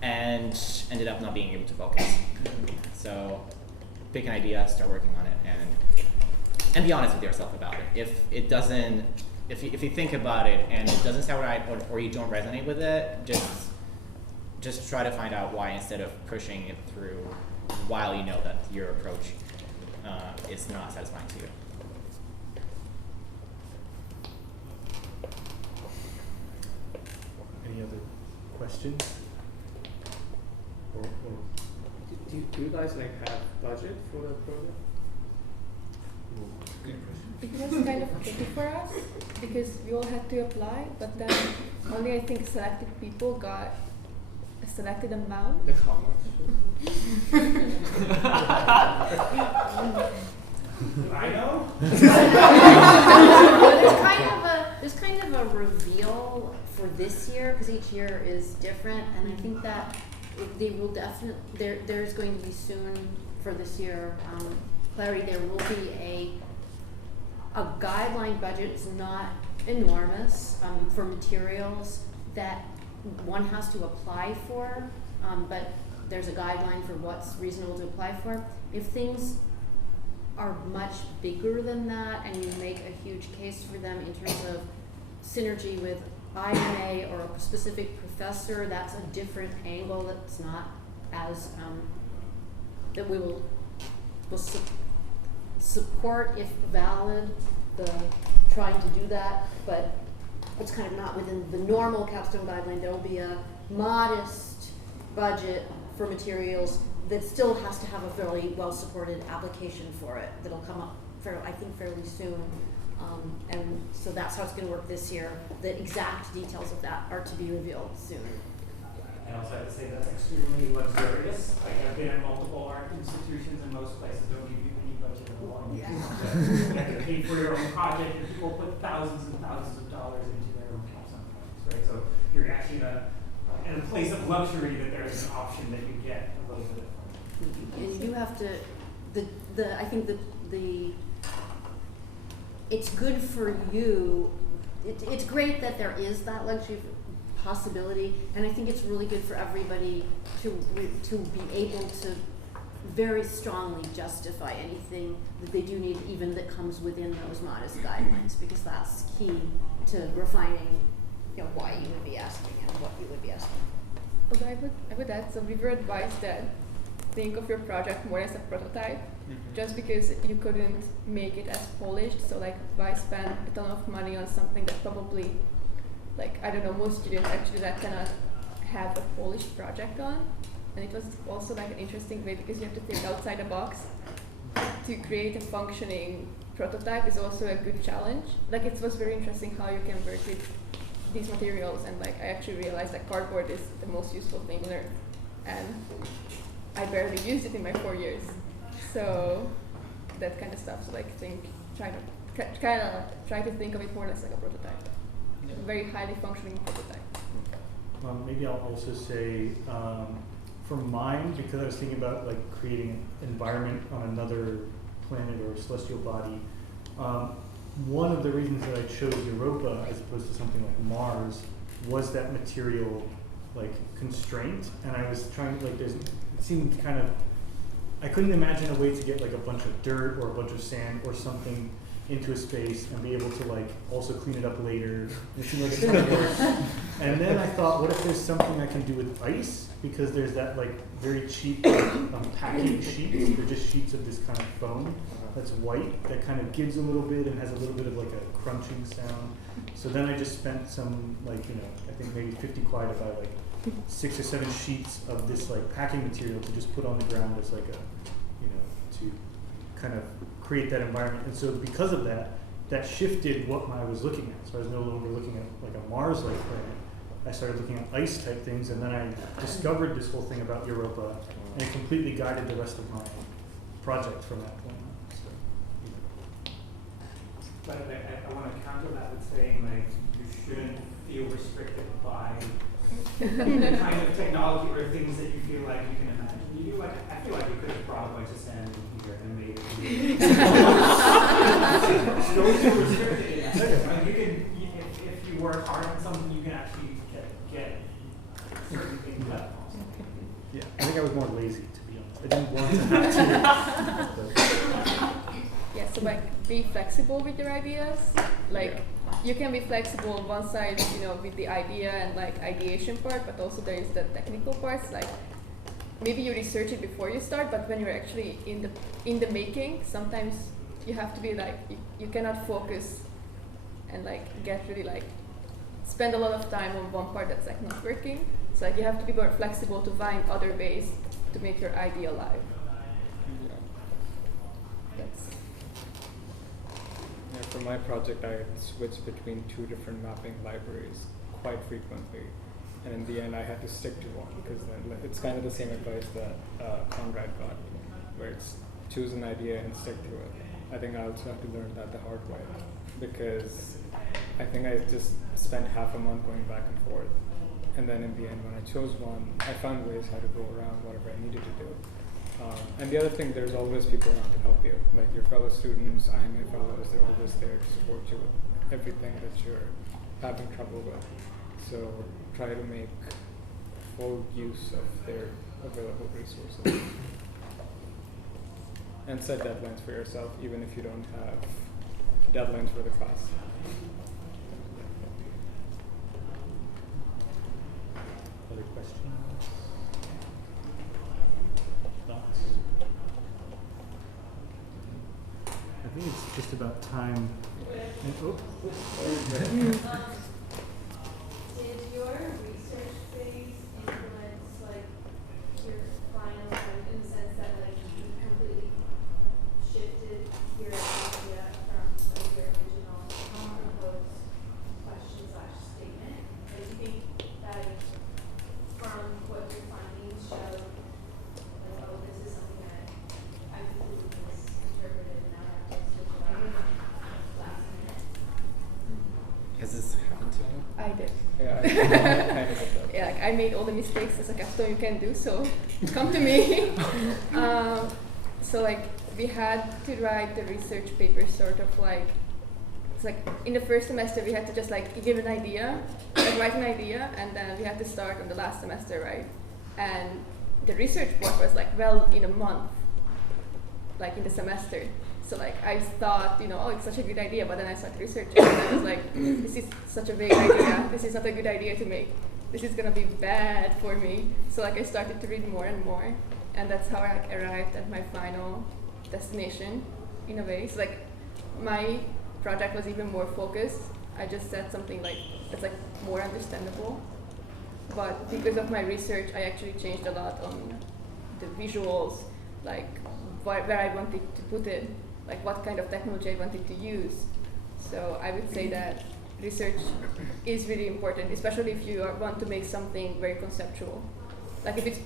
and ended up not being able to focus. So pick an idea, start working on it, and be honest with yourself about it. If you think about it and it doesn't sound right, or you don't resonate with it, just try to find out why, instead of pushing it through while you know that your approach is not satisfying to you. Any other questions? Do you guys have budget for the program? It was kind of tricky for us because we all had to apply, but then only I think selected people got a selected amount. Like how much? I know. There's kind of a reveal for this year because each year is different, and I think that they will definitely there's going to be soon for this year clarity. There will be a guideline budget. It's not enormous for materials that one has to apply for, but there's a guideline for what's reasonable to apply for. If things are much bigger than that and you make a huge case for them in terms of synergy with IMA or a specific professor, that's a different angle that's not as, that we will support if valid, the trying to do that, but it's kind of not within the normal capstone guideline. There will be a modest budget for materials that still has to have a fairly well-supported application for it that'll come up, I think, fairly soon. And so that's how it's going to work this year. The exact details of that are to be revealed soon. I also have to say that's extremely luxurious. Like, I've been at multiple art institutions, and most places don't give you any budget at all. You have to pay for your own project, and people put thousands and thousands of dollars into their own capstone projects, right? So you're actually in a place of luxury that there's an option that you get a little bit of. And you have to, I think it's good for you. It's great that there is that luxury possibility, and I think it's really good for everybody to be able to very strongly justify anything that they do need, even that comes within those modest guidelines, because that's key to refining, why you would be asking and what you would be asking. Although I would add, so we were advised that think of your project more as a prototype, just because you couldn't make it as polished. So like, why spend a ton of money on something that probably, like, I don't know, most students actually that cannot have a polished project on. And it was also like an interesting way because you have to think outside the box. To create a functioning prototype is also a good challenge. Like, it was very interesting how you can work with these materials, and like I actually realized that cardboard is the most useful thing on earth, and I barely used it in my 4 years. So that kind of stuff. So like try to think of it more or less like a prototype, a very highly functioning prototype. Maybe I'll also say for mine, because I was thinking about like creating an environment on another planet or celestial body. One of the reasons that I chose Europa as opposed to something like Mars was that material like constraint, and I was trying to it seemed kind of, I couldn't imagine a way to get like a bunch of dirt or a bunch of sand or something into a space and be able to like also clean it up later. It seemed like a ton of work. And then I thought, what if there's something I can do with ice? Because there's that like very cheap packing sheets. They're just sheets of this kind of foam that's white that kind of gives a little bit and has a little bit of like a crunching sound. So then I just spent some I think maybe 50 kwai to buy like 6 or 7 sheets of this like packing material to just put on the ground as like a, to kind of create that environment. And so because of that, that shifted what I was looking at. So I was no longer looking at like a Mars-like planet. I started looking at ice type things, and then I discovered this whole thing about Europa, and it completely guided the rest of my project from that point on. So, But I want to counter that with saying like you shouldn't feel restricted by the kind of technology or things that you feel like you can imagine. You do I feel like you could have brought a bunch of sand in here and made it. Don't feel restricted in that. Like you can, if you work hard on something, you can actually get certain things done. yeah, I think I was more lazy, to be honest. I didn't want to have to. Yeah, so like be flexible with your ideas. Like you can be flexible on one side, with the idea and like ideation part, but also there is the technical parts. Like maybe you research it before you start, but when you're actually in the making, sometimes you have to be like you cannot focus and like get really like spend a lot of time on one part that's like not working. So like you have to be more flexible to find other ways to make your idea alive. That's for my project, I switched between 2 different mapping libraries quite frequently. And in the end, I had to stick to one because then it's kind of the same advice that Conrad got, where it's choose an idea and stick to it. I think I also have to learn that the hard way because I think I just spent half a month going back and forth. And then in the end, when I chose one, I found ways how to go around whatever I needed to do. And the other thing, there's always people around to help you, like your fellow students, IMA fellows, they're always there to support you with everything that you're having trouble with. So try to make full use of their available resources. And set deadlines for yourself, even if you don't have deadlines for the class. Other questions? Thoughts? I think it's just about time. Did your research phase influence like your final work in the sense that like you completely shifted your idea from like, your original proposed question / statement? Like, do you think that from what your findings showed, like, oh, this is something that I completely misinterpreted and now I have to switch it up last minute? Has this happened to you? I did. Yeah, I kind of did that. Yeah, like I made all the mistakes as a capstone you can do, so come to me. So like we had to write the research paper sort of like, it's like in the first semester we had to just like give an idea, like write an idea, and then we had to start on the last semester, right? And the research work was like, well, in a month, like in the semester. So like I thought, oh, it's such a good idea, but then I started researching and I was like, this is such a big idea. This is not a good idea to make. This is gonna be bad for me. So like I started to read more and more, and that's how I like, arrived at my final destination, in a way. So like my project was even more focused. I just said something like that's like more understandable. But because of my research, I actually changed a lot on the visuals, like where I wanted to put it, like what kind of technology I wanted to use. So I would say that research is really important, especially if you want to make something very conceptual. Like if it's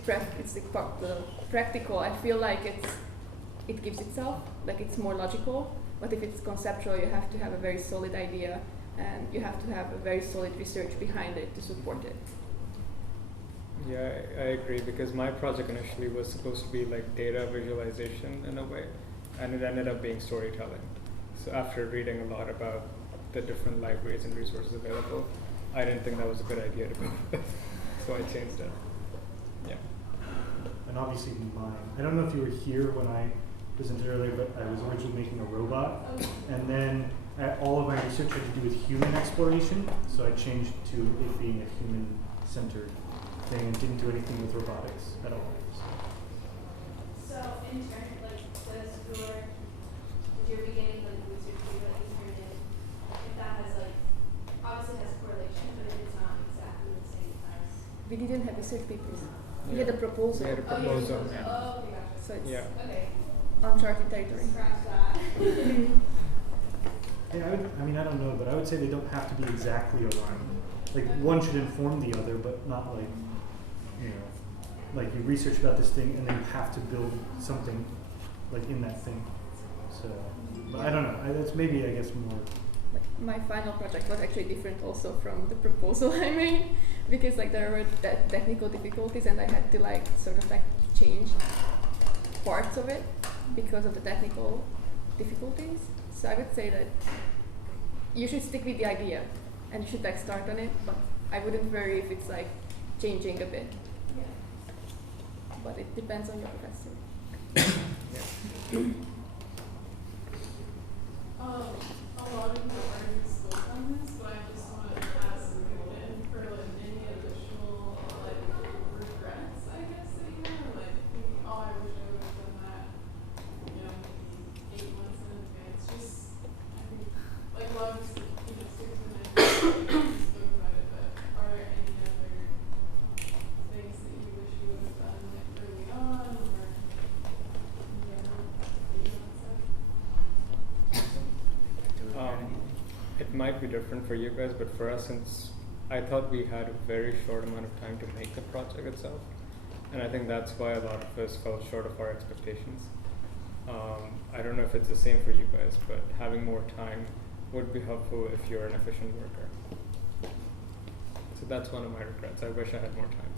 practical, I feel like it gives itself, like it's more logical. But if it's conceptual, you have to have a very solid idea, and you have to have a very solid research behind it to support it. Yeah, I agree, because my project initially was supposed to be like data visualization in a way, and it ended up being storytelling. So after reading a lot about the different libraries and resources available, I didn't think that was a good idea to go with, so I changed it. Yeah. And obviously mine. I don't know if you were here when I presented earlier, but I was originally making a robot, and then all of my research had to do with human exploration, so I changed to it being a human-centered thing and didn't do anything with robotics at all. So in turn, like, did your beginning like research paper that you turned in, if that has like, obviously has correlation, but if it's not exactly the same as. We didn't have research papers. We Yeah. had a proposal. We had a proposal. Oh, yeah. Oh, okay, gotcha. So it's Yeah. Okay, uncharted territory. scratch that. Yeah, I don't know, but I would say they don't have to be exactly aligned. Like one should inform the other, but not like, like you research about this thing and then you have to build something like in that thing. So, but I don't know. That's maybe, I guess, more. My final project was actually different also from the proposal I made, because like there were technical difficulties and I had to like sort of like change parts of it because of the technical difficulties. So I would say that you should stick with the idea and you should like start on it, but I wouldn't worry if it's like changing a bit. Yeah. But it depends on your professor. A lot of people already spoke on this, but I just want to ask again for like any additional like regrets, I guess, that you have. Like, thinking, oh, I wish I would have done that, maybe 8 months in advance. Just, I think, like, well, just, stick to the next spoke about it, but are there any other things that you wish you would have done like early on, or in general, that you want to say? might be different for you guys, but for us, since I thought we had a very short amount of time to make the project itself, and I think that's why a lot of us fell short of our expectations. I don't know if it's the same for you guys, but having more time would be helpful if you're an efficient worker. So that's one of my regrets. I wish I had more time.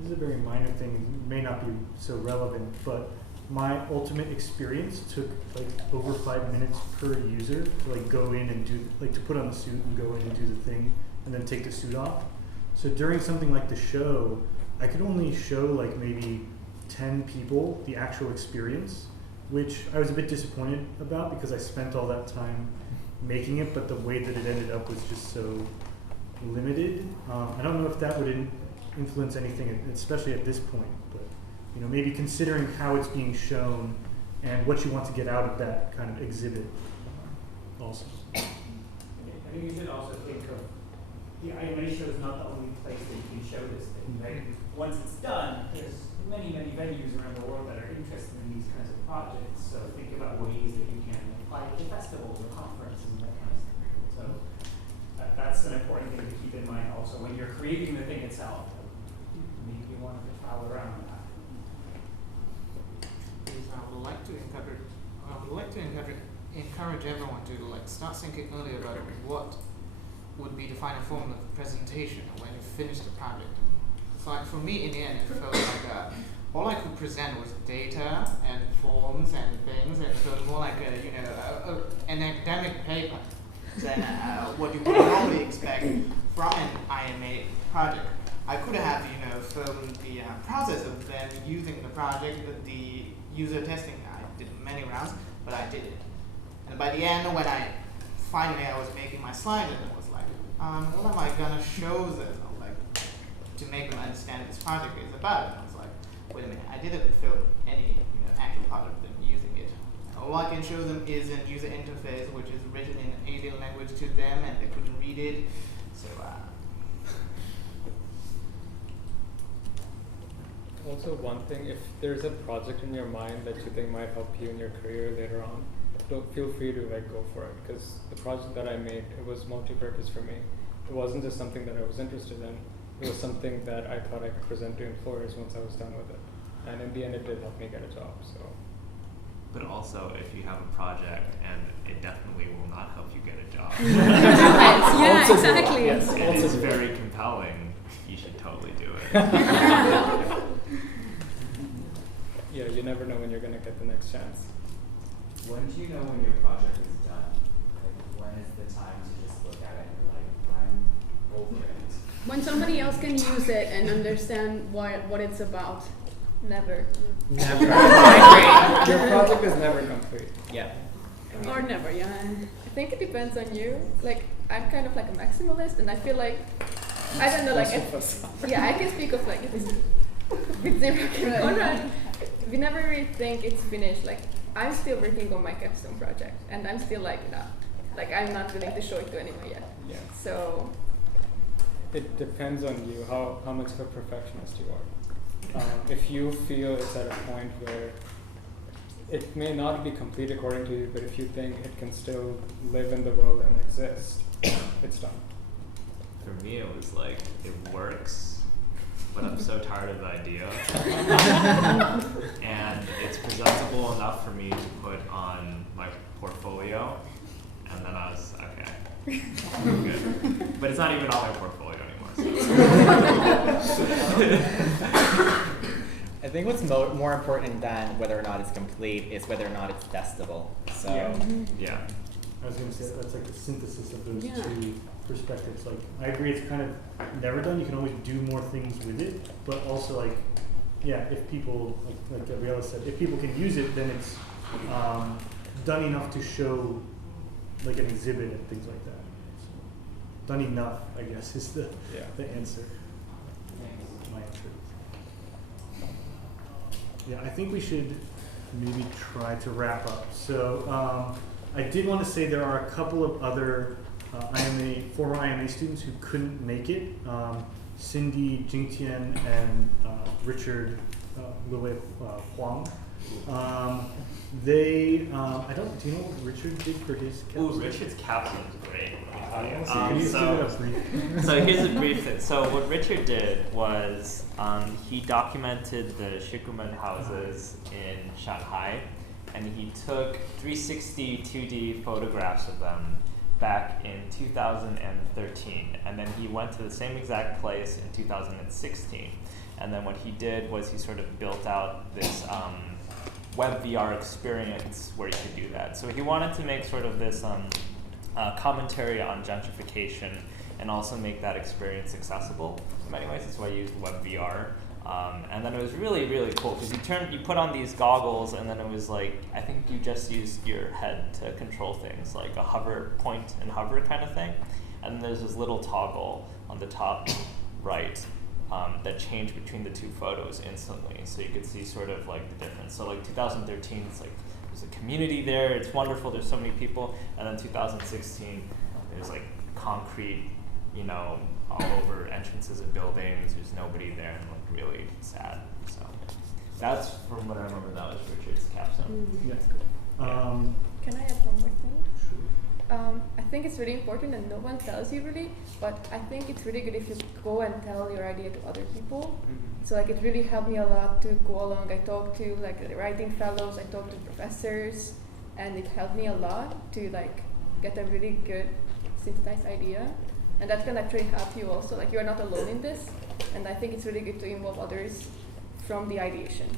This is a very minor thing, it may not be so relevant, but my ultimate experience took like over 5 minutes per user to like go in and do, like to put on the suit and go in and do the thing and then take the suit off. So during something like the show, I could only show like maybe 10 people the actual experience, which I was a bit disappointed about because I spent all that time making it, but the way that it ended up was just so limited. I don't know if that would influence anything, especially at this point, but you know, maybe considering how it's being shown and what you want to get out of that kind of exhibit also. I think you should also think of the IMA show is not the only place that you can show this thing, right? Once it's done, there's many, many venues around the world that are interested in these kinds of projects. So think about ways that you can apply it to festivals or conferences and that kind of stuff. So that's an important thing to keep in mind also when you're creating the thing itself. Maybe you want to travel around that. I would like to encourage everyone to like start thinking earlier about what would be the final form of the presentation when you finish the project. So like for me, in the end, it felt like all I could present was data and forms and things, and it felt more like an academic paper than what you would normally expect from an IMA project. I could have filmed the process of them using the project, the user testing. I did many rounds, but I did it. And by the end, when I was making my slides, and it was like, what am I gonna show them? To make them understand what this project is about. And I was like, wait a minute, I didn't film any actual part of them using it. All I can show them is a user interface which is written in an alien language to them and they couldn't read it. So Also, one thing, if there's a project in your mind that you think might help you in your career later on, don't feel free to go for it, because the project that I made, it was multi-purpose for me. It wasn't just something that I was interested in. It was something that I thought I could present to employers once I was done with it. And in the end, it did help me get a job, so. But also, if you have a project and it definitely will not help you get a job. Yeah, exactly. Yes, it is very compelling. You should totally do it. Yeah, you never know when you're going to get the next chance. When do you know when your project is done? Like, when is the time to just look at it and be like, I'm over it? When somebody else can use it and understand what it's about. Never. Never. Your project is never complete. Yeah. Or never, yeah. I think it depends on you. Like, I'm kind of like a maximalist, and I feel like, I don't know, like, yeah, I can speak of like, with zero Conrad. We never really think it's finished. Like, I'm still working on my capstone project, and I'm still like, no, like, I'm not willing to show it to anyone yet. Yeah. So. It depends on you, how much of a perfectionist you are. If you feel it's at a point where it may not be complete according to you, but if you think it can still live in the world and exist, it's done. For me, it was like, it works, but I'm so tired of the idea. And it's presentable enough for me to put on my portfolio. And then I was, okay, I'm good. But it's not even on my portfolio anymore. So. I think what's more important than whether or not it's complete is whether or not it's testable. So yeah. I was going to say that's like the synthesis of those two perspectives. Like, I agree, it's kind of never done. You can always do more things with it, but also like, yeah, if people, like Gabriela said, if people can use it, then it's done enough to show like an exhibit and things like that. So, done enough, I guess, is the answer. My answer. Yeah, I think we should maybe try to wrap up. So I did want to say there are a couple of other former IMA students who couldn't make it. Cindy Jingtian and Richard Huang. They, I don't, do you know what Richard did for his capstone? Ooh, Richard's capstone is great. Can you give it a brief? So here's a brief thing. So what Richard did was he documented the Shikumen houses in Shanghai, and he took 360 2D photographs of them back in 2013, and then he went to the same exact place in 2016. And then what he did was he sort of built out this web VR experience where you could do that. So he wanted to make sort of this commentary on gentrification and also make that experience accessible in many ways. That's why I used web VR. And then it was really, really cool because you put on these goggles, and then it was like, I think you just used your head to control things, like a hover, point and hover kind of thing. And then there's this little toggle on the top right that changed between the two photos instantly. So you could see sort of like the difference. So like 2013, it's like, there's a community there, it's wonderful, there's so many people. And then 2016, there's like concrete, you know, all over entrances of buildings, there's nobody there, and like really sad. So that's from what I remember, that was Richard's capstone. Yeah. Can I add one more thing? Sure. I think it's really important, and no one tells you really, but I think it's really good if you go and tell your idea to other people. So like it really helped me a lot to go along. I talked to like the writing fellows, I talked to professors, and it helped me a lot to like get a really good synthesized idea. And that can actually help you also, like you're not alone in this, and I think it's really good to involve others from the ideation.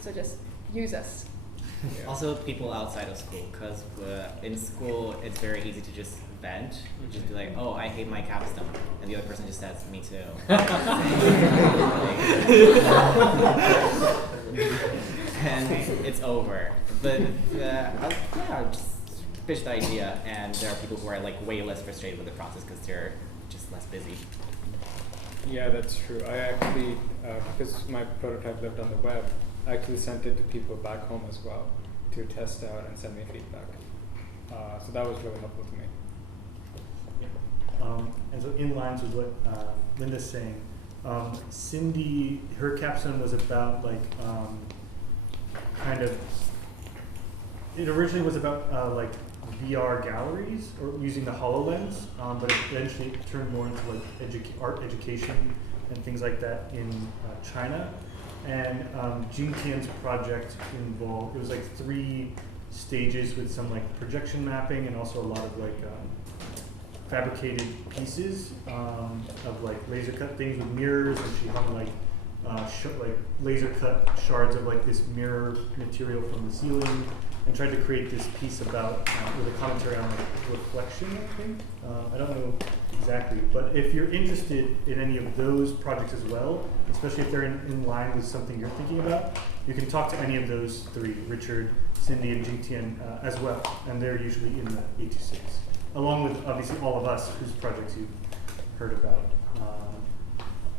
So just use us. Yeah. Also people outside of school, because in school it's very easy to just vent, just be like, oh, I hate my capstone, and the other person just says, me too. And it's over. But yeah, just pitch the idea, and there are people who are like way less frustrated with the process because they're just less busy. Yeah, that's true. I actually, because my prototype lived on the web, I actually sent it to people back home as well to test out and send me feedback. So that was really helpful to me. And so in lines with what Linda's saying, Cindy, her capstone was about like kind of, it originally was about like VR galleries or using the HoloLens, but eventually it turned more into like art education and things like that in China. And Jing Tian's project involved, it was like 3 stages with some like projection mapping and also a lot of like fabricated pieces of like laser cut things with mirrors, and she hung like like laser cut shards of like this mirror material from the ceiling, and tried to create this piece about with a commentary on like reflection, I think. I don't know exactly, but if you're interested in any of those projects as well, especially if they're in line with something you're thinking about, you can talk to any of those 3, Richard, Cindy, and Jing Tian as well, and they're usually in the 826, along with obviously all of us whose projects you've heard about.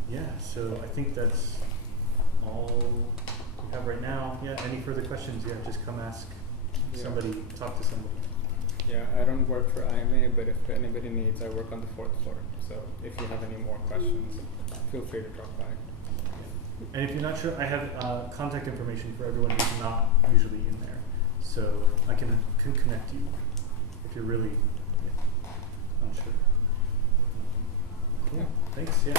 Yeah, so I think that's all we have right now. Yeah, any further questions? Yeah, just come ask somebody, talk to somebody. Yeah, I don't work for IMA, but if anybody needs, I work on the 4th floor. So if you have any more questions, feel free to drop by. And if you're not sure, I have contact information for everyone who's not usually in there. So I can connect you if you're really unsure. Cool. Thanks. Yeah.